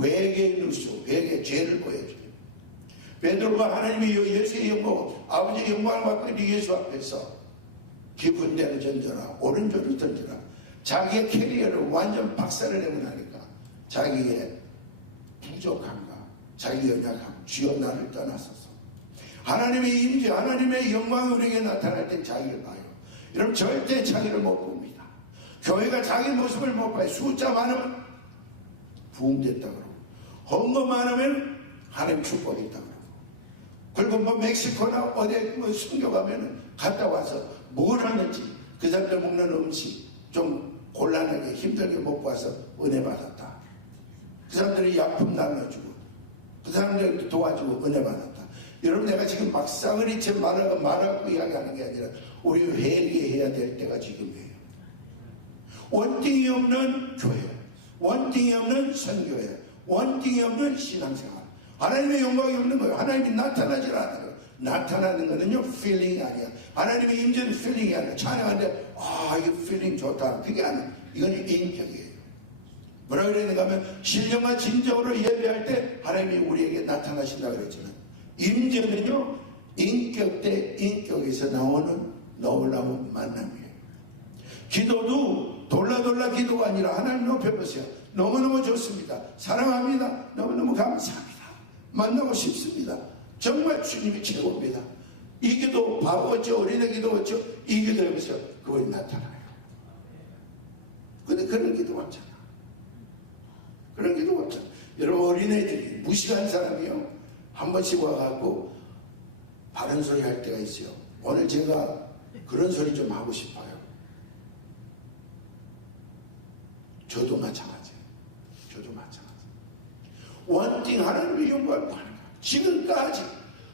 회개의 뉴스, 회개의 죄를 보여줘요. 베드로가 하나님의 예수의 영광, 아버지의 영광을 받고 예수 앞에서 깊은 데를 던져라, 오른쪽으로 던져라. 자기의 캐리어를 완전 박살을 내고 나니까 자기의 부족함과 자기 연약함, 주여 나를 떠나소서. 하나님의 임재, 하나님의 영광이 우리에게 나타날 때 자기를 봐요. 여러분 절대 자기를 못 봅니다. 교회가 자기 모습을 못 봐요. 숫자 많으면 부흥됐다 그러고, 헌금 많으면 하나님 축복이 있다 그러고, 그리고 뭐 멕시코나 어디 뭐 순교 가면 갔다 와서 뭘 하는지, 그 사람들 먹는 음식 좀 곤란하게 힘들게 먹고 와서 은혜 받았다. 그 사람들이 약품 나눠주고, 그 사람들이 도와주고 은혜 받았다. 여러분, 내가 지금 막 싸그리째 말하고 이야기하는 게 아니라 우리 회개해야 될 때가 지금이에요. 원띵이 없는 교회, 원띵이 없는 선교회, 원띵이 없는 신앙생활, 하나님의 영광이 없는 거예요. 하나님이 나타나질 않아요. 나타나는 거는요, 필링이 아니야. 하나님의 임재는 필링이 아니라 찬양하는데 이거 필링 좋다, 그게 아니야. 이건 인격이에요. 뭐라 그랬는가 하면 신령한 진정으로 예배할 때 하나님이 우리에게 나타나신다 그랬잖아요. 임재는요, 인격 대 인격에서 나오는 놀라운 만남이에요. 기도도 돌라돌라 기도가 아니라 하나님 높여보세요. 너무너무 좋습니다. 사랑합니다. 너무너무 감사합니다. 만나고 싶습니다. 정말 주님이 최고입니다. 이 기도 바보 어쩌, 어린애 기도 어쩌, 이 기도 해보세요. 그분이 나타나요. 근데 그런 기도 없잖아. 그런 기도 없잖아. 여러분, 어린애들이 무식한 사람이요, 한 번씩 와갖고 바른 소리 할 때가 있어요. 오늘 제가 그런 소리 좀 하고 싶어요. 저도 마찬가지예요. 저도 마찬가지예요. 원띵 하나님의 영광을 파는 거예요. 지금까지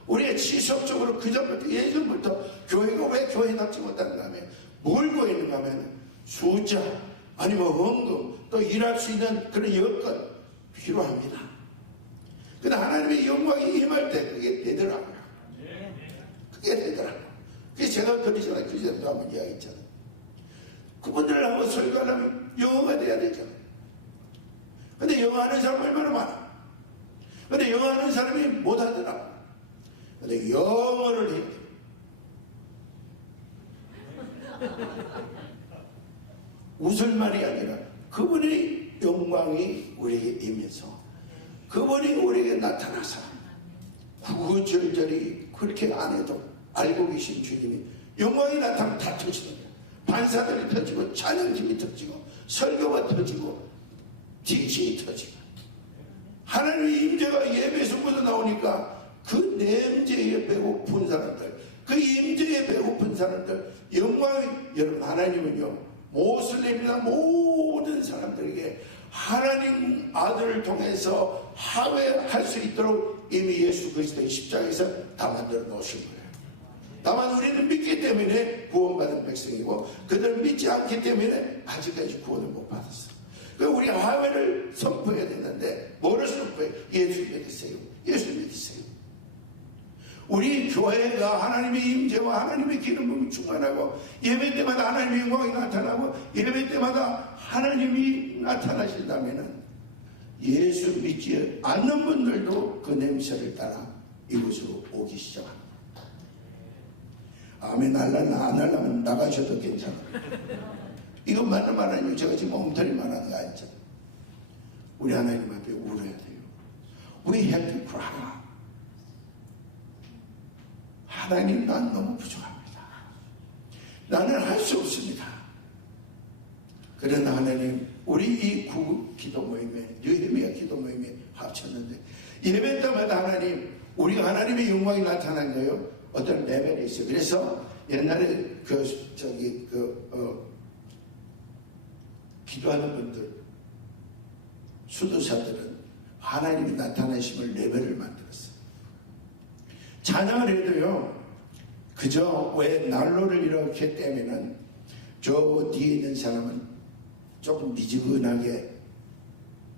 우리가 지속적으로 그전부터 예전부터 교회가 왜 교회답지 못한가 하면 뭘 구했는가 하면 숫자 아니면 헌금 또 일할 수 있는 그런 여건 필요합니다. 근데 하나님의 영광이 임할 때 그게 되더라고요. 그게 되더라고요. 그게 제가 그러잖아요. 그 전에도 한번 이야기했잖아요. 그분들하고 설교하려면 영어가 돼야 되잖아요. 근데 영어 하는 사람 얼마나 많아. 근데 영어 하는 사람이 못하더라. 근데 영어를 해야 돼. 웃을 말이 아니라 그분의 영광이 우리에게 임해서 그분이 우리에게 나타나서 구구절절히 그렇게 안 해도 알고 계신 주님이 영광이 나타나면 다 터지는 거예요. 반사들이 터지고 찬양팀이 터지고 설교가 터지고 지식이 터지고 하나님의 임재가 예배에서부터 나오니까 그 냄새에 배고픈 사람들, 그 임재에 배고픈 사람들, 영광이, 여러분, 하나님은요 모슬림이나 모든 사람들에게 하나님 아들을 통해서 화해할 수 있도록 이미 예수 그리스도의 십자가에서 다 만들어 놓으신 거예요. 다만 우리는 믿기 때문에 구원받은 백성이고 그들은 믿지 않기 때문에 아직까지 구원을 못 받았어요. 그러니까 우리 화해를 선포해야 되는데 뭐를 선포해? 예수 믿으세요. 예수 믿으세요. 우리 교회가 하나님의 임재와 하나님의 기름을 충만하고 예배 때마다 하나님의 영광이 나타나고 예배 때마다 하나님이 나타나신다면 예수 믿지 않는 분들도 그 냄새를 따라 이곳으로 오기 시작합니다. 아멘. 할라나 안 하려면 나가셔도 괜찮아요. 이건 맞는 말 아니에요. 제가 지금 엉터리 말하는 거 아니죠. 우리 하나님 앞에 울어야 돼요. We have to cry. 하나님, 난 너무 부족합니다. 나는 할 수 없습니다. 그러나 하나님, 우리 이 기도 모임에, 느헤미야 기도 모임에 합쳤는데 예배 때마다 하나님, 우리가 하나님의 영광이 나타난 거예요. 어떤 레벨이 있어요. 그래서 옛날에 기도하는 분들, 수도사들은 하나님이 나타나심을 레벨을 만들었어요. 찬양을 해도요, 그저 왜 난로를 이렇게 떼면은 저 뒤에 있는 사람은 조금 미지근하게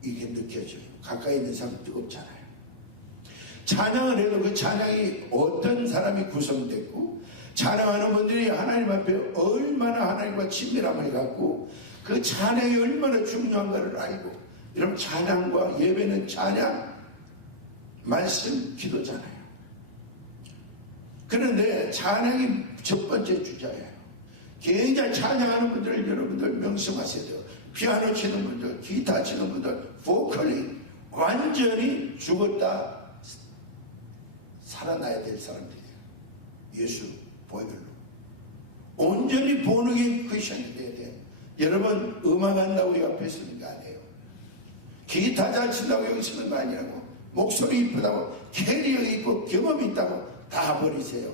이게 느껴져요. 가까이 있는 사람은 뜨겁잖아요. 찬양을 해도 그 찬양이 어떤 사람이 구성됐고 찬양하는 분들이 하나님 앞에 얼마나 하나님과 친밀함을 갖고 그 찬양이 얼마나 중요한가를 알고, 여러분, 찬양과 예배는 찬양, 말씀, 기도잖아요. 그런데 찬양이 첫 번째 주자예요. 굉장히 찬양하는 분들을 여러분들 명심하셔야 돼요. 피아노 치는 분들, 기타 치는 분들, 보컬이 완전히 죽었다 살아나야 될 사람들이에요. 예수 보혈로 온전히 본어게인 크리스천이 돼야 돼요. 여러분 음악 한다고 옆에 서는 거 아니에요. 기타 잘 친다고 여기 서는 거 아니라고. 목소리 이쁘다고 캐리어 있고 경험이 있다고 다 버리세요.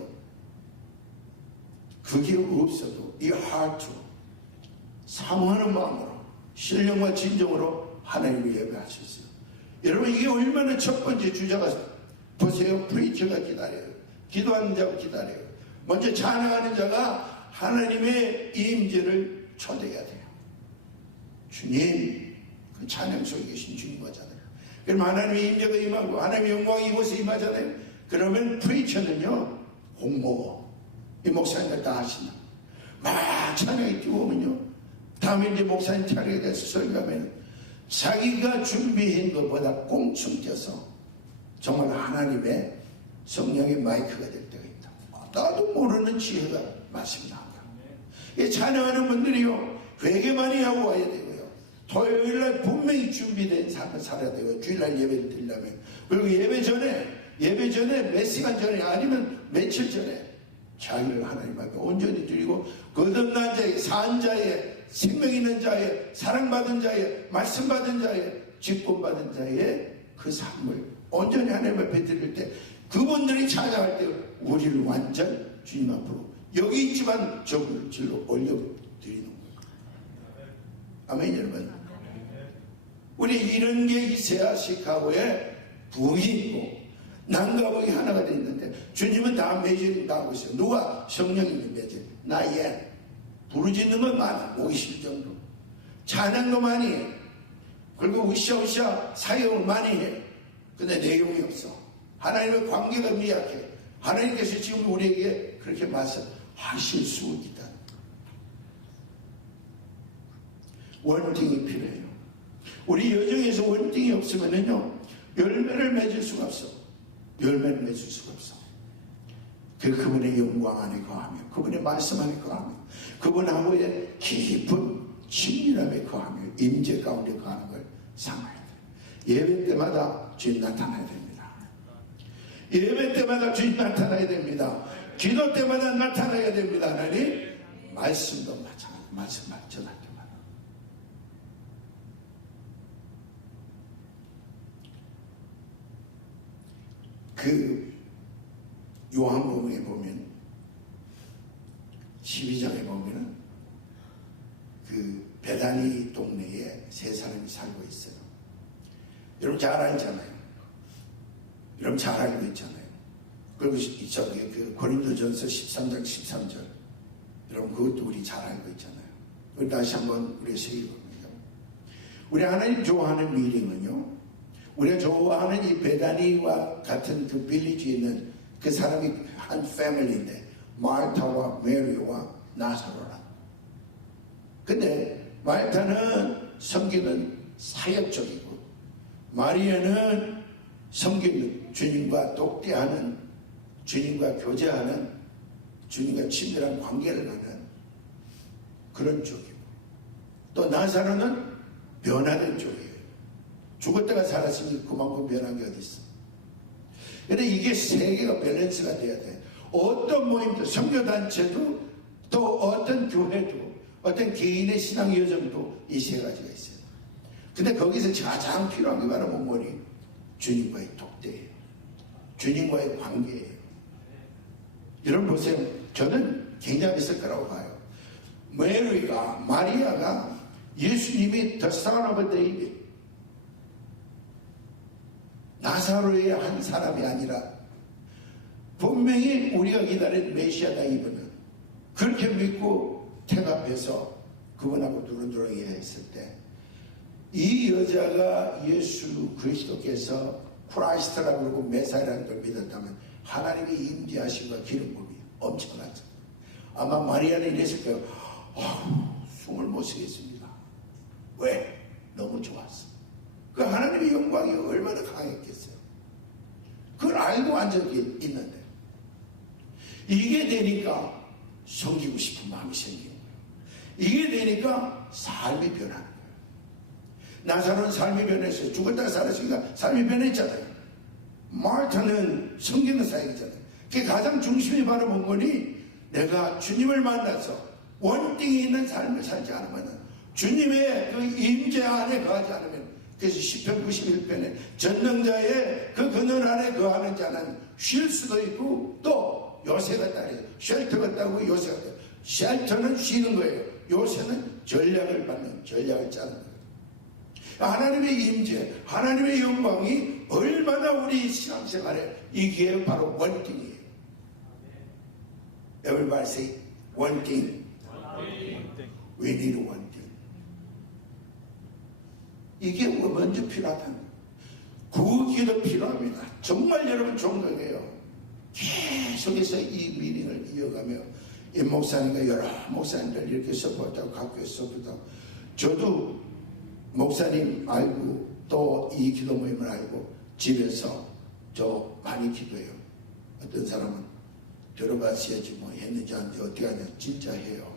그게 없어도 이 하트 사모하는 마음으로 신령과 진정으로 하나님을 예배하셨어요. 여러분 이게 얼마나 첫 번째 주자가 보세요. 프리처가 기다려요. 기도하는 자가 기다려요. 먼저 찬양하는 자가 하나님의 임재를 초대해야 돼요. 주님, 그 찬양 속에 계신 주님 거잖아요. 그럼 하나님의 임재가 임하고 하나님의 영광이 이곳에 임하잖아요. 그러면 프리처는요 공모 이 목사님들 다 하시나 막 찬양이 뛰어오면요 다음에 이제 목사님 차례에 대해서 설교하면 자기가 준비한 것보다 꽁충 뛰어서 정말 하나님의 성령의 마이크가 될 때가 있다. 나도 모르는 지혜가 맞습니다. 이 찬양하는 분들이요 되게 많이 하고 와야 되고요. 토요일날 분명히 준비된 삶을 살아야 되고요. 주일날 예배를 드리려면. 그리고 예배 전에 몇 시간 전에 아니면 며칠 전에 자기를 하나님 앞에 온전히 드리고 거듭난 자의 산 자의 생명 있는 자의 사랑받은 자의 말씀 받은 자의 직분 받은 자의 그 삶을 온전히 하나님 앞에 드릴 때 그분들이 찬양할 때 우리를 완전 주님 앞으로 여기 있지만 저를 질로 올려드리는 거예요. 아멘 여러분. 우리 이런 게 있어야 시카고에 부흥이 있고 남과 북이 하나가 되어 있는데 주님은 다 매질 다 하고 있어요. 누가? 성령님이 매질. 나의 부르짖는 건 많아. 오기 싫을 정도. 찬양도 많이 해. 그리고 으쌰으쌰 사역을 많이 해. 근데 내용이 없어. 하나님의 관계가 미약해. 하나님께서 지금 우리에게 그렇게 말씀하실 수 있다. 원띵이 필요해요. 우리 여정에서 원띵이 없으면요 열매를 맺을 수가 없어. 열매를 맺을 수가 없어. 그분의 영광 안에 거하며 그분의 말씀 안에 거하며 그분하고의 깊은 친밀함에 거하며 임재 가운데 거하는 걸 삼아야 돼요. 예배 때마다 주님 나타나야 됩니다. 예배 때마다 주님 나타나야 됩니다. 기도 때마다 나타나야 됩니다. 하나님 말씀도 마찬가지. 말씀만 전할 때마다. 그 요한복음에 보면 12장에 보면은 그 베다니 동네에 세 사람이 살고 있어요. 여러분 잘 알잖아요. 여러분 잘 알고 있잖아요. 그리고 저기 그 고린도전서 13장 13절 여러분 그것도 우리 잘 알고 있잖아요. 우리 다시 한번 우리 새겨봅니다. 우리 하나님 좋아하는 미링은요. 우리가 좋아하는 이 베다니와 같은 그 빌리지에 있는 그 사람이 한 패밀리인데 마르타와 메리와 나사로라. 근데 마르타는 성기는 사역적이고 마리아는 성기는 주님과 독대하는 주님과 교제하는 주님과 친밀한 관계를 갖는 그런 쪽이고 또 나사로는 변화된 쪽이에요. 죽었다가 살았으니 그만큼 변한 게 어디 있어. 그런데 이게 세 개가 밸런스가 돼야 돼. 어떤 모임도 선교단체도 또 어떤 교회도 어떤 개인의 신앙 여정도 이 세 가지가 있어요. 근데 거기서 가장 필요한 게 바로 뭐니? 주님과의 독대예요. 주님과의 관계예요. 여러분 보세요. 저는 굉장히 있을 거라고 봐요. 마리아가 예수님이 the son of David 나사로의 한 사람이 아니라 분명히 우리가 기다린 메시아다 이분은 그렇게 믿고 태갑해서 그분하고 두루두루 이해했을 때 이 여자가 예수 그리스도께서 크라이스트라고 그러고 메사이라는 걸 믿었다면 하나님의 임재하심과 기름 부음이 엄청나죠. 아마 마리아는 이랬을 거예요. 숨을 못 쉬겠습니다. 왜? 너무 좋았어. 그 하나님의 영광이 얼마나 강했겠어요. 그걸 알고 앉아있게 있는데 이게 되니까 섬기고 싶은 마음이 생기는 거예요. 이게 되니까 삶이 변하는 거예요. 나사로는 삶이 변했어요. 죽었다가 살았으니까 삶이 변했잖아요. 마르타는 섬기는 사역이잖아요. 그 가장 중심이 바로 뭔거니? 내가 주님을 만나서 원띵이 있는 삶을 살지 않으면, 주님의 그 임재 안에 거하지 않으면, 그래서 시편 91편에 전능자의 그 그늘 안에 거하는 자는 쉴 수도 있고, 또 요새가 따르죠. 쉘터가 따고 요새가 따르죠. 쉘터는 쉬는 거예요. 요새는 전략을 받는, 전략을 짜는 거예요. 하나님의 임재, 하나님의 영광이 얼마나 우리 신앙생활에 이게 바로 원띵이에요. Everybody say one thing. We need one thing. 이게 먼저 필요하다는 거예요. 구기도 필요합니다. 정말 여러분 존경해요. 계속해서 이 미닝을 이어가며 이 목사님과 여러 목사님들 이렇게 서포트하고 각교에 서포트하고, 저도 목사님 알고 또 이 기도 모임을 알고 집에서 저 많이 기도해요. 어떤 사람은 들어가셔야지 뭐 했는지 안지 어떻게 하냐. 진짜 해요.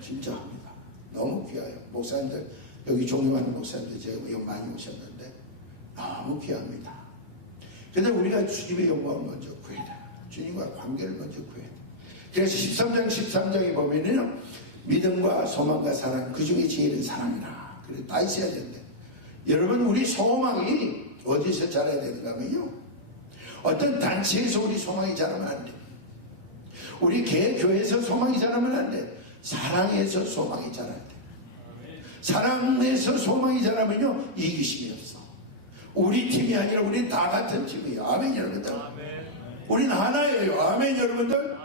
진짜 합니다. 너무 귀해요. 목사님들, 여기 존경하는 목사님들 제가 여기 많이 오셨는데 너무 귀합니다. 근데 우리가 주님의 영광을 먼저 구해야 돼요. 주님과 관계를 먼저 구해야 돼요. 그래서 13장에 보면은 믿음과 소망과 사랑, 그 중에 제일은 사랑이라. 그래 다 있어야 된대. 여러분, 우리 소망이 어디서 자라야 되는가 하면요, 어떤 단체에서 우리 소망이 자라면 안 돼. 우리 교회에서 소망이 자라면 안 돼. 사랑에서 소망이 자라야 돼. 사랑에서 소망이 자라면요, 이기심이 없어. 우리 팀이 아니라 우린 다 같은 팀이에요. 아멘, 여러분들. 우린 하나예요. 아멘, 여러분들.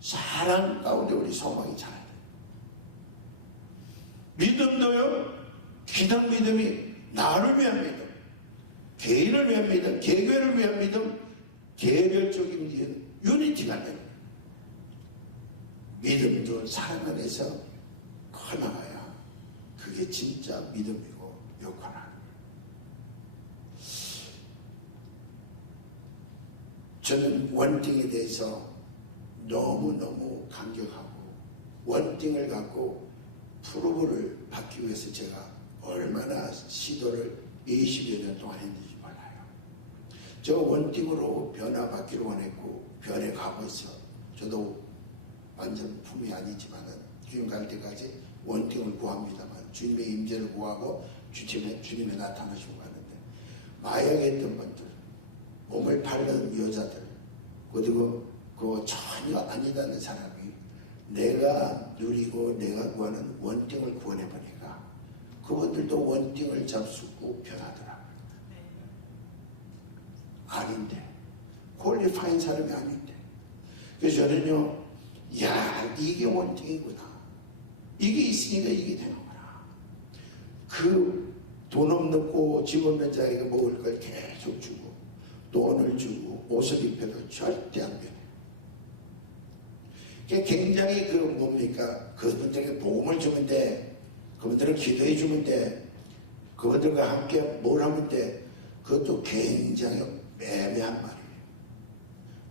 사랑 가운데 우리 소망이 자라야 돼. 믿음도요, 기도 믿음이 나를 위한 믿음, 개인을 위한 믿음, 개교회를 위한 믿음, 개별적인 믿음, 유니티가 되는 믿음도 사랑 안에서 커나가야 그게 진짜 믿음이고 역할하는. 저는 원띵에 대해서 너무너무 감격하고, 원띵을 갖고 프로브를 받기 위해서 제가 얼마나 시도를 20여 년 동안 했는지 몰라요. 저 원띵으로 변화받기를 원했고 변해가고 있어. 저도 완전 품이 아니지만은 주님 갈 때까지 원띵을 구합니다만, 주님의 임재를 구하고 주님의 나타나시고 가는데, 마약했던 분들, 몸을 팔던 여자들, 그리고 그 전혀 아니다는 사람이 내가 누리고 내가 구하는 원띵을 구원해보니까 그분들도 원띵을 잡수고 변하더라고요. 아닌데, 퀄리파인 사람이 아닌데. 그래서 저는요, 야, 이게 원띵이구나. 이게 있으니까 이게 되는구나. 그 돈 없는 고 집 없는 자에게 먹을 걸 계속 주고, 돈을 주고, 옷을 입혀도 절대 안 변해. 굉장히 그 뭡니까? 그분들에게 복음을 주면 돼. 그분들을 기도해 주면 돼. 그분들과 함께 뭘 하면 돼. 그것도 굉장히 애매한 말이에요.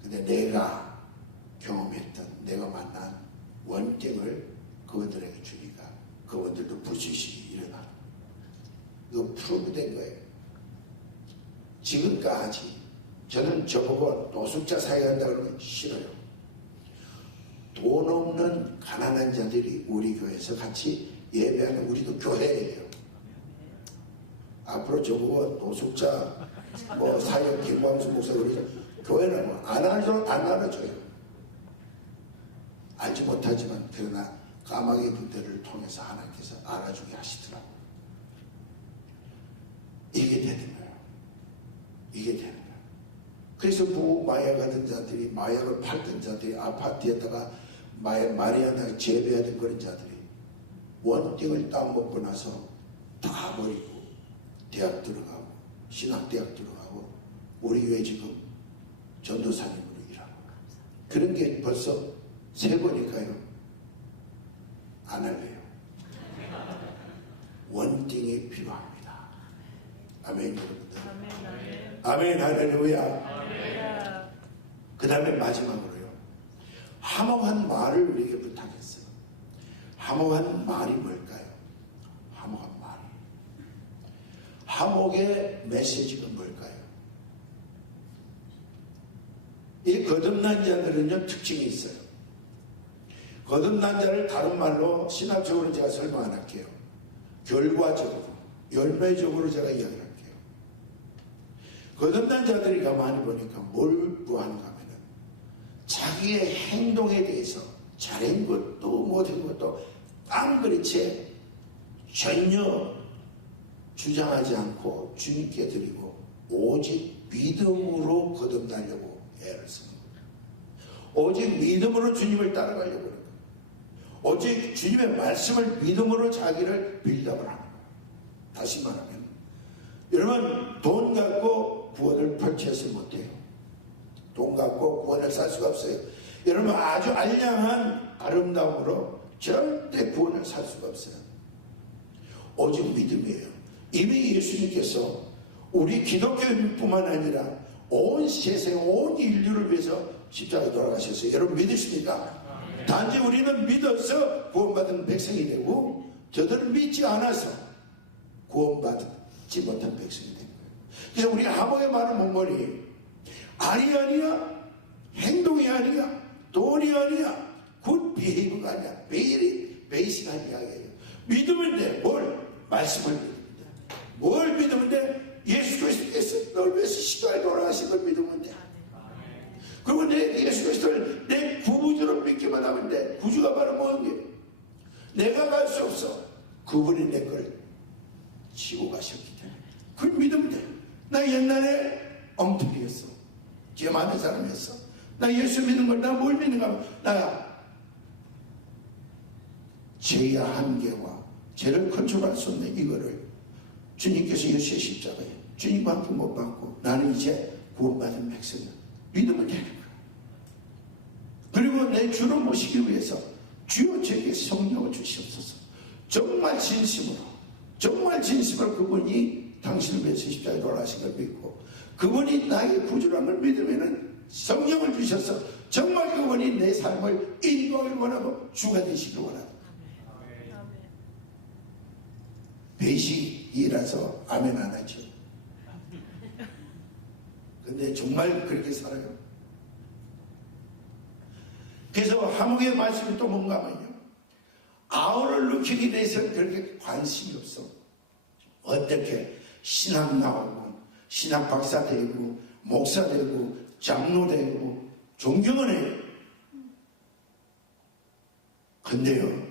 근데 내가 경험했던, 내가 만난 원증을 그분들에게 주니까 그분들도 부시시 일어나. 이거 프로브된 거예요. 지금까지 저는 저보고 노숙자 사역한다고 그러면 싫어요. 돈 없는 가난한 자들이 우리 교회에서 같이 예배하는 우리도 교회예요. 앞으로 저보고 노숙자 뭐 사역 김광수 목사 그러죠. 교회는 뭐 안 알아줘요. 알지 못하지만 그러나 까마귀 부대를 통해서 하나님께서 알아주게 하시더라고요. 이게 되는 거예요. 이게 되는 거예요. 그래서 마약하던 자들이, 마약을 팔던 자들이, 아파트에다가 마리아나 재배하던 그런 자들이 원띵을 딱 먹고 나서 다 버리고 대학 들어가고 신학대학 들어가고 우리 교회 지금 전도사님으로 일하고, 그런 게 벌써 3번이니까요. 안 할래요. 원띵이 필요합니다. 아멘, 여러분들. 아멘, 할렐루야. 그 다음에 마지막으로요, 함옥한 말을 우리에게 부탁했어요. 함옥한 말이 뭘까요? 함옥한 말. 함옥의 메시지가 뭘까요? 거듭난 자들은요 특징이 있어요. 거듭난 자를 다른 말로 신학적으로 제가 설명 안 할게요. 결과적으로, 열매적으로 제가 이야기를 할게요. 거듭난 자들이 가만히 보니까 뭘 구하는가 하면은 자기의 행동에 대해서 잘한 것도 못한 것도 깡그리채 전혀 주장하지 않고 주님께 드리고 오직 믿음으로 거듭나려고 애를 쓰는 거예요. 오직 믿음으로 주님을 따라가려고 하는 거예요. 오직 주님의 말씀을 믿음으로 자기를 빌드업을 하는 거예요. 다시 말하면 여러분 돈 갖고 구원을 펼쳐서 못해요. 돈 갖고 구원을 살 수가 없어요. 여러분 아주 알량한 아름다움으로 절대 구원을 살 수가 없어요. 오직 믿음이에요. 이미 예수님께서 우리 기독교인뿐만 아니라 온 세상 온 인류를 위해서 십자가에 돌아가셨어요. 여러분 믿으십니까? 단지 우리는 믿어서 구원받은 백성이 되고 저들은 믿지 않아서 구원받지 못한 백성이 된 거예요. 그래서 우리 하모의 말은 뭔거니? 아니야 행동이 아니야 돈이 아니야 굿 비헤이브가 아니야 베이직한 이야기예요. 믿으면 돼. 뭘? 말씀을 믿으면 돼. 뭘 믿으면 돼? 예수 그리스도께서 널 위해서 십자가에 돌아가신 걸 믿으면 돼. 그리고 내 예수 그리스도를 내 구주로 믿기만 하면 돼. 구주가 바로 뭔게? 내가 갈 수 없어. 그분이 내 걸 치고 가셨기 때문에 그걸 믿으면 돼. 나 옛날에 엉터리였어. 죄 많은 사람이었어. 나 예수 믿는 걸 나 뭘 믿는가 하면 나 죄의 한계와 죄를 컨트롤할 수 없는 이거를 주님께서 예수의 십자가에 주님과 함께 못 받고 나는 이제 구원받은 백성이야. 믿으면 되는 거야. 그리고 내 주로 모시기 위해서 주여 제게 성령을 주시옵소서. 정말 진심으로 그분이 당신을 위해서 십자가에 돌아가신 걸 믿고 그분이 나의 구주라는 걸 믿으면은 성령을 주셔서 정말 그분이 내 삶을 인도하길 원하고 주가 되시길 원하고 배식이라서 아멘 안 하죠. 근데 정말 그렇게 살아요. 그래서 하목의 말씀이 또 뭔가 하면요, 아우를 느끼기 대해서는 그렇게 관심이 없어. 어떻게 신학 나오고 신학 박사 되고 목사 되고 장로 되고 존경은 해요. 근데요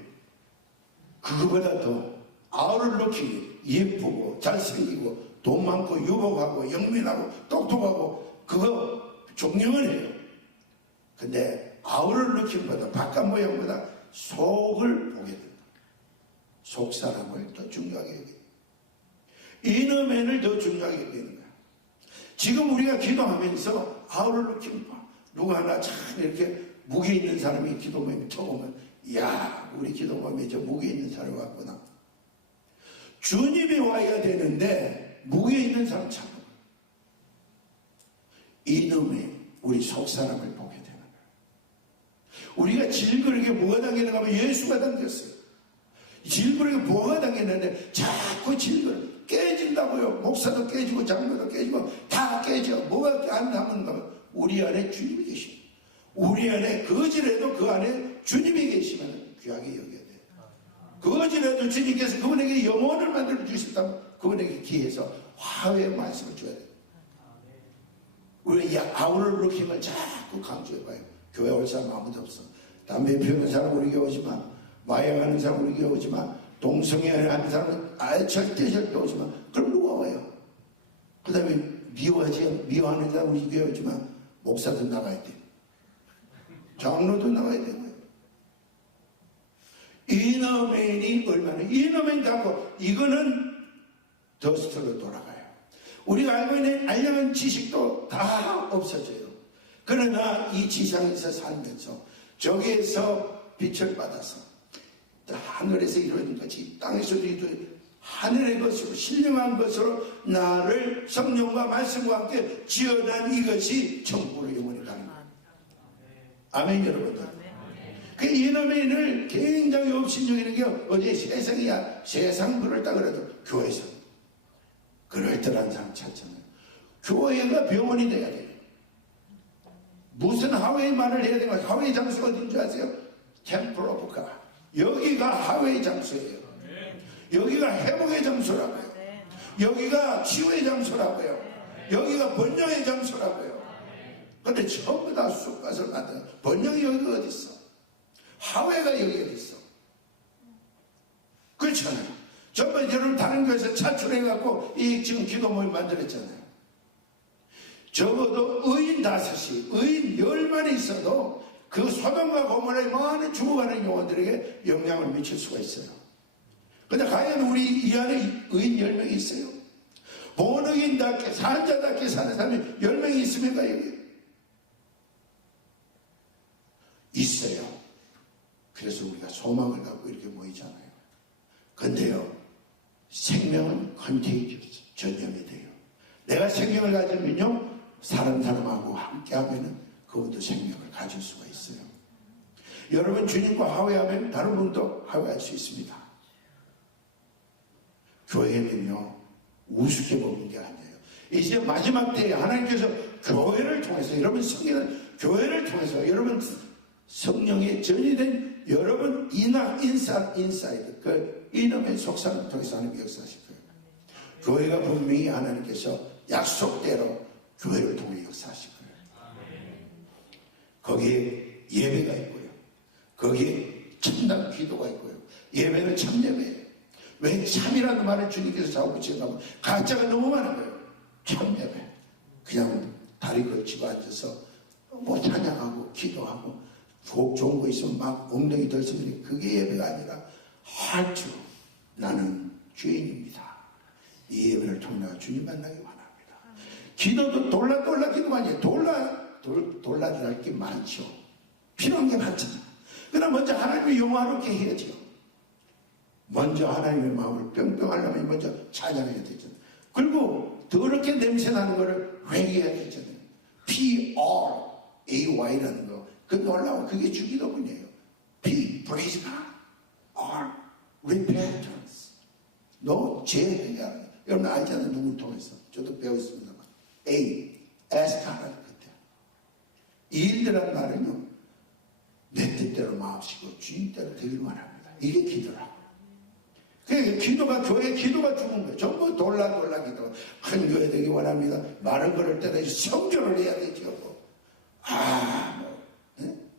그거보다 더 아우를 느끼기 예쁘고 잘생기고 돈 많고 유복하고 영민하고 똑똑하고 그거 존경은 해요. 근데 아우를 느낌보다 바깥 모양보다 속을 보게 된다. 속 사람을 더 중요하게 여겨요. 이너맨을 더 중요하게 여기는 거야. 지금 우리가 기도하면서 아우를 느낌 봐. 누가 하나 참 이렇게 무게 있는 사람이 기도 모임에 쳐보면 이야 우리 기도 모임에 저 무게 있는 사람이 왔구나. 주님이 와야 되는데 무게 있는 사람 찾는 거야. 이놈의 우리 속 사람을 보게 되는 거야. 우리가 질그릇에 뭐가 당기는가 하면 예수가 당겼어요. 질그릇에 뭐가 당겼는데 자꾸 질그릇 깨진다고요. 목사도 깨지고 장로도 깨지고 다 깨져. 뭐가 안 남는가 하면 우리 안에 주님이 계셔. 우리 안에 거지라도 그 안에 주님이 계시면 귀하게 여겨야 돼요. 거지라도 주님께서 그분에게 영혼을 만들어 주셨다면 그분에게 기해서 화해의 말씀을 줘야 돼요. 우리가 이 아우를 느낌을 자꾸 강조해봐요. 교회 올 사람 아무도 없어. 담배 피우는 사람 우리 교회 오지 마. 마약하는 사람 우리 교회 오지 마. 동성애하는 사람은 아예 절대 오지 마. 그럼 누가 와요? 그 다음에 미워하는 사람 우리 교회 오지 마. 목사도 나가야 돼. 장로도 나가야 되고요. 이너맨이 얼마나 이너맨 갖고 이거는 더스트로 돌아가요. 우리가 알고 있는 알량한 지식도 다 없어져요. 그러나 이 지상에서 살면서 저기에서 빛을 받아서 하늘에서 이루어진 것이 땅에서도 이루어진 하늘의 것으로 신령한 것으로 나를 성령과 말씀과 함께 지어난 이것이 천국으로 영원히 가는 거예요. 아멘 여러분들. 그 이너맨을 굉장히 업신여기는 게 어디 세상이야. 세상 그럴다 그래도 교회에서 그럴듯한 사람 찾잖아요. 교회가 병원이 돼야 돼요. 무슨 하웨이 말을 해야 되는 거예요? 하웨이 장소가 어딘 줄 아세요? 템플 오브 갓. 여기가 하웨이 장소예요. 여기가 회복의 장소라고요. 여기가 치유의 장소라고요. 여기가 번영의 장소라고요. 근데 전부 다 쑥갓을 만든 번영이 여기가 어디 있어? 하웨이가 여기 어디 있어? 그렇잖아요. 전부 여러분 다른 교회에서 차출해갖고 이 지금 기도 모임 만들었잖아요. 적어도 의인 5이, 의인 10만이 있어도 그 소돔과 고모라의 많은 죽어가는 영혼들에게 영향을 미칠 수가 있어요. 근데 과연 우리 이 안에 의인 10명이 있어요? 본의인답게 산자답게 사는 사람이 10명이 있습니까? 여기? 있어요. 그래서 우리가 소망을 갖고 이렇게 모이잖아요. 근데요, 생명은 컨테이지어스, 전염이 돼요. 내가 생명을 가지면요, 사람하고 함께 하면은 그분도 생명을 가질 수가 있어요. 여러분 주님과 하회하면 다른 분도 하회할 수 있습니다. 교회는요, 우습게 보는 게 아니에요. 이제 마지막 때에 하나님께서 교회를 통해서, 여러분 성경은 교회를 통해서, 여러분 성령의 전이된 여러분 인사이드, 그 이놈의 속삭임을 통해서 하나님 역사하실 거예요. 교회가 분명히 하나님께서 약속대로 교회를 통해 역사하실 거예요. 거기에 예배가 있고요. 거기에 참담 기도가 있고요. 예배는 참 예배예요. 왜 참이라는 말을 주님께서 자꾸 붙이는가? 가짜가 너무 많은 거예요. 참 예배. 그냥 다리 걸치고 앉아서 뭐 찬양하고 기도하고 좋은 거 있으면 막 엉덩이 들썩이니 그게 예배가 아니라 하주 나는 죄인입니다. 이 예배를 통해 주님 만나기 원합니다. 기도도 돌라 기도만 해요. 돌라할 게 많죠. 필요한 게 많잖아요. 그러나 먼저 하나님의 영화롭게 해야죠. 먼저 하나님의 마음을 뿅뿅 하려면 먼저 찬양해야 되잖아요. 그리고 더럽게 냄새 나는 거를 회개해야 되잖아요. P-R-A-Y라는 거. 그 놀라운 그게 주기도문이에요. P, praise God. R, repentance. 너 죄회개하는 거. 여러분 알잖아요. 누굴 통해서. 저도 배웠습니다만. A, ask God을 그때. 이 일들한 말은요. 내 뜻대로 마음씨고 주님대로 되길 원합니다. 이게 기도라고. 그러니까 기도가, 교회 기도가 죽은 거예요. 전부 돌라 기도. 큰 교회 되기 원합니다. 말을 걸을 때는 성교를 해야 되죠.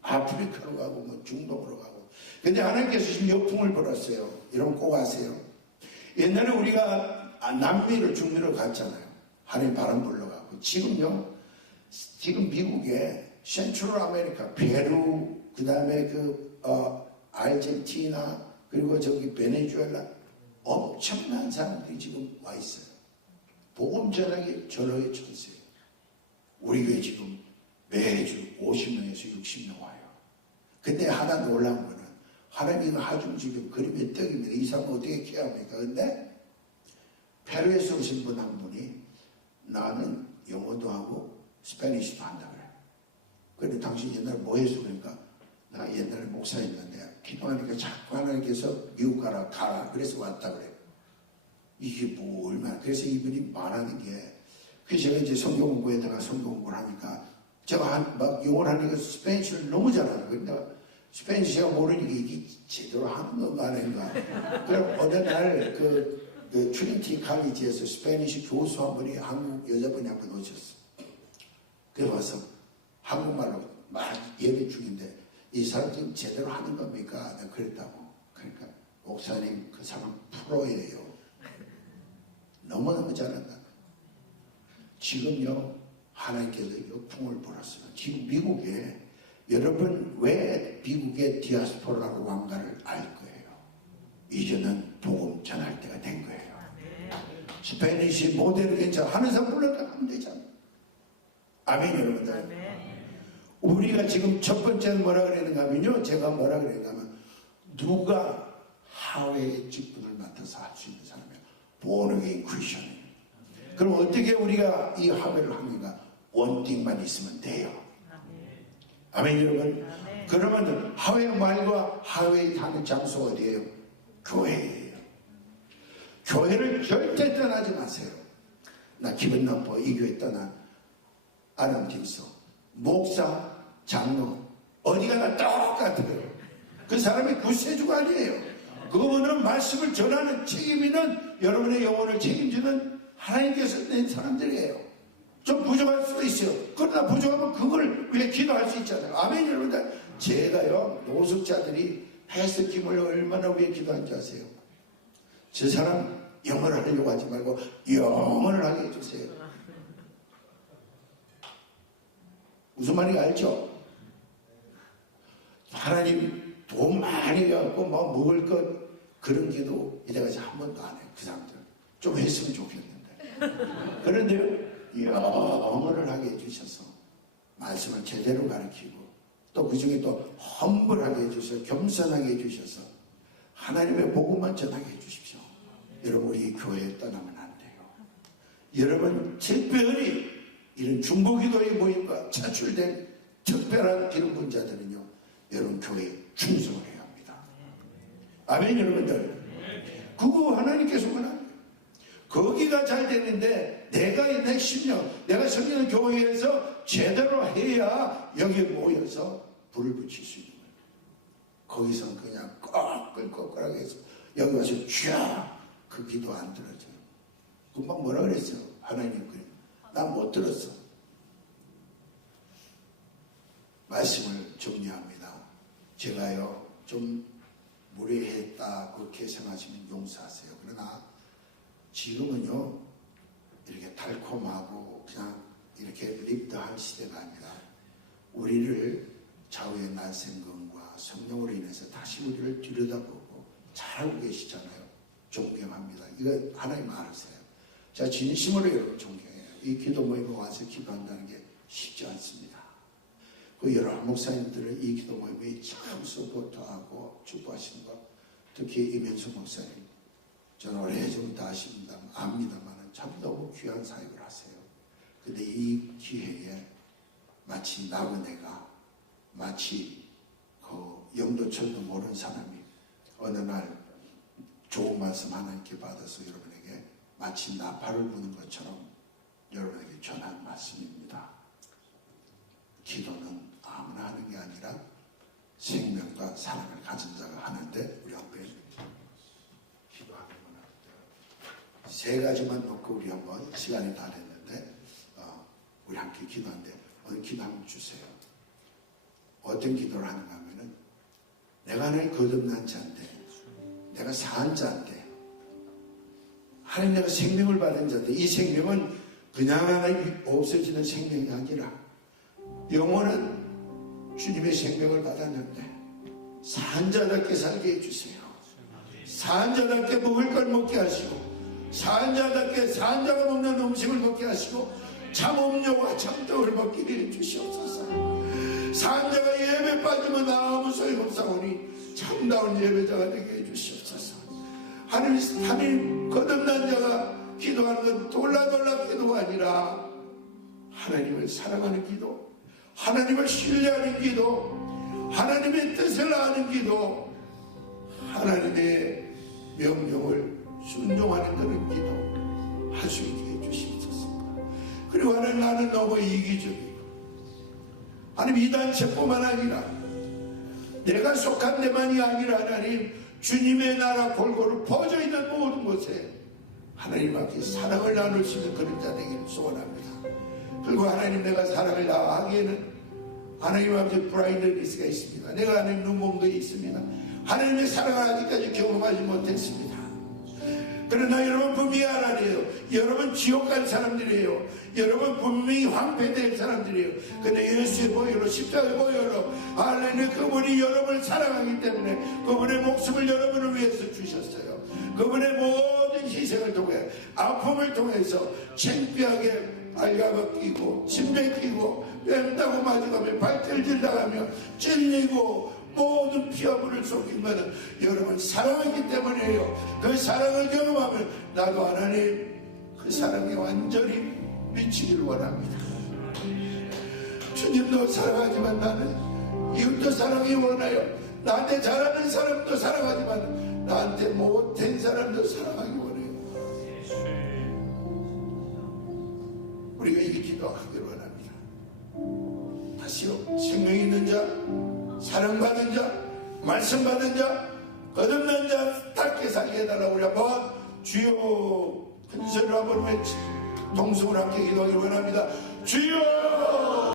아프리카로 가고, 중동으로 가고. 근데 하나님께서 지금 역풍을 불었어요. 여러분 꼭 아세요. 옛날에 우리가 남미를 중미로 갔잖아요. 하늘이 바람 불러가고. 지금요, 지금 미국에 센트럴 아메리카, 페루, 그 다음에 아르헨티나, 그리고 저기 베네수엘라, 엄청난 사람들이 지금 와 있어요. 복음 전하기 전화의 천세예요. 우리 교회 지금 매주 50명에서 60명 와요. 근데 하나 놀라운 거는 하나님은 하중 지금 그림의 떡입니다. 이 사람은 어떻게 케어합니까? 근데 페루에서 오신 분 한 분이 나는 영어도 하고 스페니쉬도 한다 그래요. 근데 당신 옛날에 뭐 했어? 그러니까 나 옛날에 목사였는데 기도하니까 자꾸 하나님께서 미국 가라 그래서 왔다 그래요. 이게 뭐 얼마나. 그래서 이분이 말하는 게, 그래서 제가 이제 성경 공부에다가 성경 공부를 하니까 제가 막 영어를 하니까 스페니쉬를 너무 잘하는 거예요. 내가 스페니쉬 제가 모르니까 이게 제대로 하는 건가 아닌가. 그럼 어느 날 그 트리니티 칼리지에서 스페니쉬 교수 한 분이 한국 여자분이 한 분 오셨어. 그래 와서 한국말로 막 예배 중인데 이 사람 지금 제대로 하는 겁니까? 내가 그랬다고. 그러니까 목사님 그 사람 프로예요. 너무너무 잘한다. 지금요 하나님께서 역풍을 불었어요. 지금 미국에 여러분 왜 미국의 디아스포라로 왕가를 알 거예요. 이제는 복음 전할 때가 된 거예요. 스페니쉬 모델을 괜찮아 하는 사람 불렀다 하면 되잖아. 아멘 여러분들. 우리가 지금 첫 번째는 뭐라 그랬는가 하면요. 제가 뭐라 그랬는가 하면 누가 하회의 직분을 맡아서 할 수 있는 사람이에요. 본어게인 크리스천이에요. 그럼 어떻게 우리가 이 하회를 합니까? 원띵만 있으면 돼요. 아멘 여러분. 그러면 하회 말과 하회의 하는 장소가 어디예요? 교회예요. 교회를 절대 떠나지 마세요. 나 기분 나빠. 이 교회 떠나. 아름팀서 목사, 장로 어디 가나 똑같아요. 그 사람이 구세주가 아니에요. 그분은 말씀을 전하는 책임있는 여러분의 영혼을 책임지는 하나님께서 낸 사람들이에요. 좀 부족할 수도 있어요. 그러나 부족하면 그걸 위해 기도할 수 있잖아요. 아멘. 여러분들, 제가요 노숙자들이 패스킴을 얼마나 위해 기도한지 아세요? 저 사람 영어를 하려고 하지 말고 영어를 하게 해주세요. 무슨 말인지 알죠? 하나님 돈 많이 갖고 뭐 먹을 것 그런 기도 이래가지고 한 번도 안 해요. 그 사람들 좀 했으면 좋겠는데. 그런데 영어를 하게 해주셔서 말씀을 제대로 가르치고 또 그 중에 또 험불하게 해주셔서 겸손하게 해주셔서 하나님의 복음만 전하게 해주십시오. 여러분, 우리 교회에 떠나면 안 돼요. 여러분, 특별히 이런 중보기도의 모임과 차출된 특별한 기름 부은 자들은요, 여러분 교회에 충성을 해야 합니다. 아멘. 여러분들, 그거 하나님께서 원합니다. 거기가 잘 되는데 내가 내 10년 내가 섬기는 교회에서 제대로 해야 여기에 모여서 불을 붙일 수 있는 거예요. 거기서는 그냥 꺼끌꺼끌하게 해서 여기 와서 쫙 그 기도 안 들어져요. 금방 뭐라 그랬어요? 하나님 그래. 나 못 들었어. 말씀을 정리합니다. 제가요 좀 무례했다 그렇게 생각하시면 용서하세요. 그러나 지금은요 이렇게 달콤하고 그냥 이렇게 립드한 시대가 아니라 우리를 좌우의 날생금과 성령으로 인해서 다시 우리를 들여다보고 잘하고 계시잖아요. 존경합니다. 이거 하나님 알으세요. 자, 진심으로 여러분 존경해요. 이 기도 모임에 와서 기도한다는 게 쉽지 않습니다. 그 여러 목사님들은 이 기도 모임에 참 서포트하고 축복하시는 거, 특히 이면수 목사님, 저는 오래전부터 압니다만 참 너무 귀한 사역을 하세요. 근데 이 기회에 마치 나그네가 마치 그 영도철도 모르는 사람이 어느 날 좋은 말씀 하나님께 받아서 여러분에게 마치 나팔을 부는 것처럼 여러분에게 전한 말씀입니다. 기도는 아무나 하는 게 아니라 생명과 사랑을 가진 자가 하는데 우리 한번 기도하는 거나 세 가지만 놓고 우리 한번 시간이 다 됐는데 우리 함께 기도하는데 오늘 기도 한번 주세요. 어떤 기도를 하는가 하면은 내가 하나님 거듭난 자인데 내가 사한 자인데 하나님 내가 생명을 받은 자인데 이 생명은 그냥 하나님 없어지는 생명이 아니라 영원한 주님의 생명을 받았는데 사한 자답게 살게 해주세요. 사한 자답게 먹을 걸 먹게 하시고 사한 자답게 사한 자가 먹는 음식을 먹게 하시고 참 음료와 참떡을 먹게 해주시옵소서. 사한 자가 예배 빠지면 아무 소용없사오니 참다운 예배자가 되게 해주시옵소서. 하나님 거듭난 자가 기도하는 건 돌라돌라 기도가 아니라 하나님을 사랑하는 기도, 하나님을 신뢰하는 기도, 하나님의 뜻을 아는 기도, 하나님의 명령을 순종하는 그런 기도 할 수 있게 해주시옵소서. 그리고 하나님 나는 너무 이기적이고 하나님 이 단체뿐만 아니라 내가 속한 데만이 아니라 하나님 주님의 나라 골고루 퍼져 있는 모든 곳에 하나님 앞에 사랑을 나눌 수 있는 그런 자 되기를 소원합니다. 그리고 하나님 내가 사랑을 나하기에는 하나님 앞에 브라이드리스가 있습니다. 내가 하나님 눈먼 게 있습니다. 하나님의 사랑을 아직까지 경험하지 못했습니다. 그러나 여러분 분명히 알아내요. 여러분 지옥 간 사람들이에요. 여러분 분명히 황폐될 사람들이에요. 근데 예수의 보혈로 십자가의 보혈로 하나님 그분이 여러분을 사랑하기 때문에 그분의 목숨을 여러분을 위해서 주셨어요. 그분의 모든 희생을 통해 아픔을 통해서 창피하게 알가벗기고 침 뱉기고 뺨따고 맞아가며 발길질 당하며 찔리고 모든 피와 물을 쏟긴 것은 여러분 사랑하기 때문이에요. 그 사랑을 경험하면 나도 하나님 그 사랑에 완전히 미치기를 원합니다. 주님도 사랑하지만 나는 이웃도 사랑이 원해요. 나한테 잘하는 사람도 사랑하지만 나한테 못한 사람도 사랑하기 원해요. 우리가 이 기도하기를 원합니다. 하시오. 생명 있는 자, 사랑받는 자, 말씀 받는 자, 거듭난 자 닿게 살게 해달라고 우리 한번 주여 큰 소리로 한번 외치 동성을 함께 기도하기를 원합니다. 주여.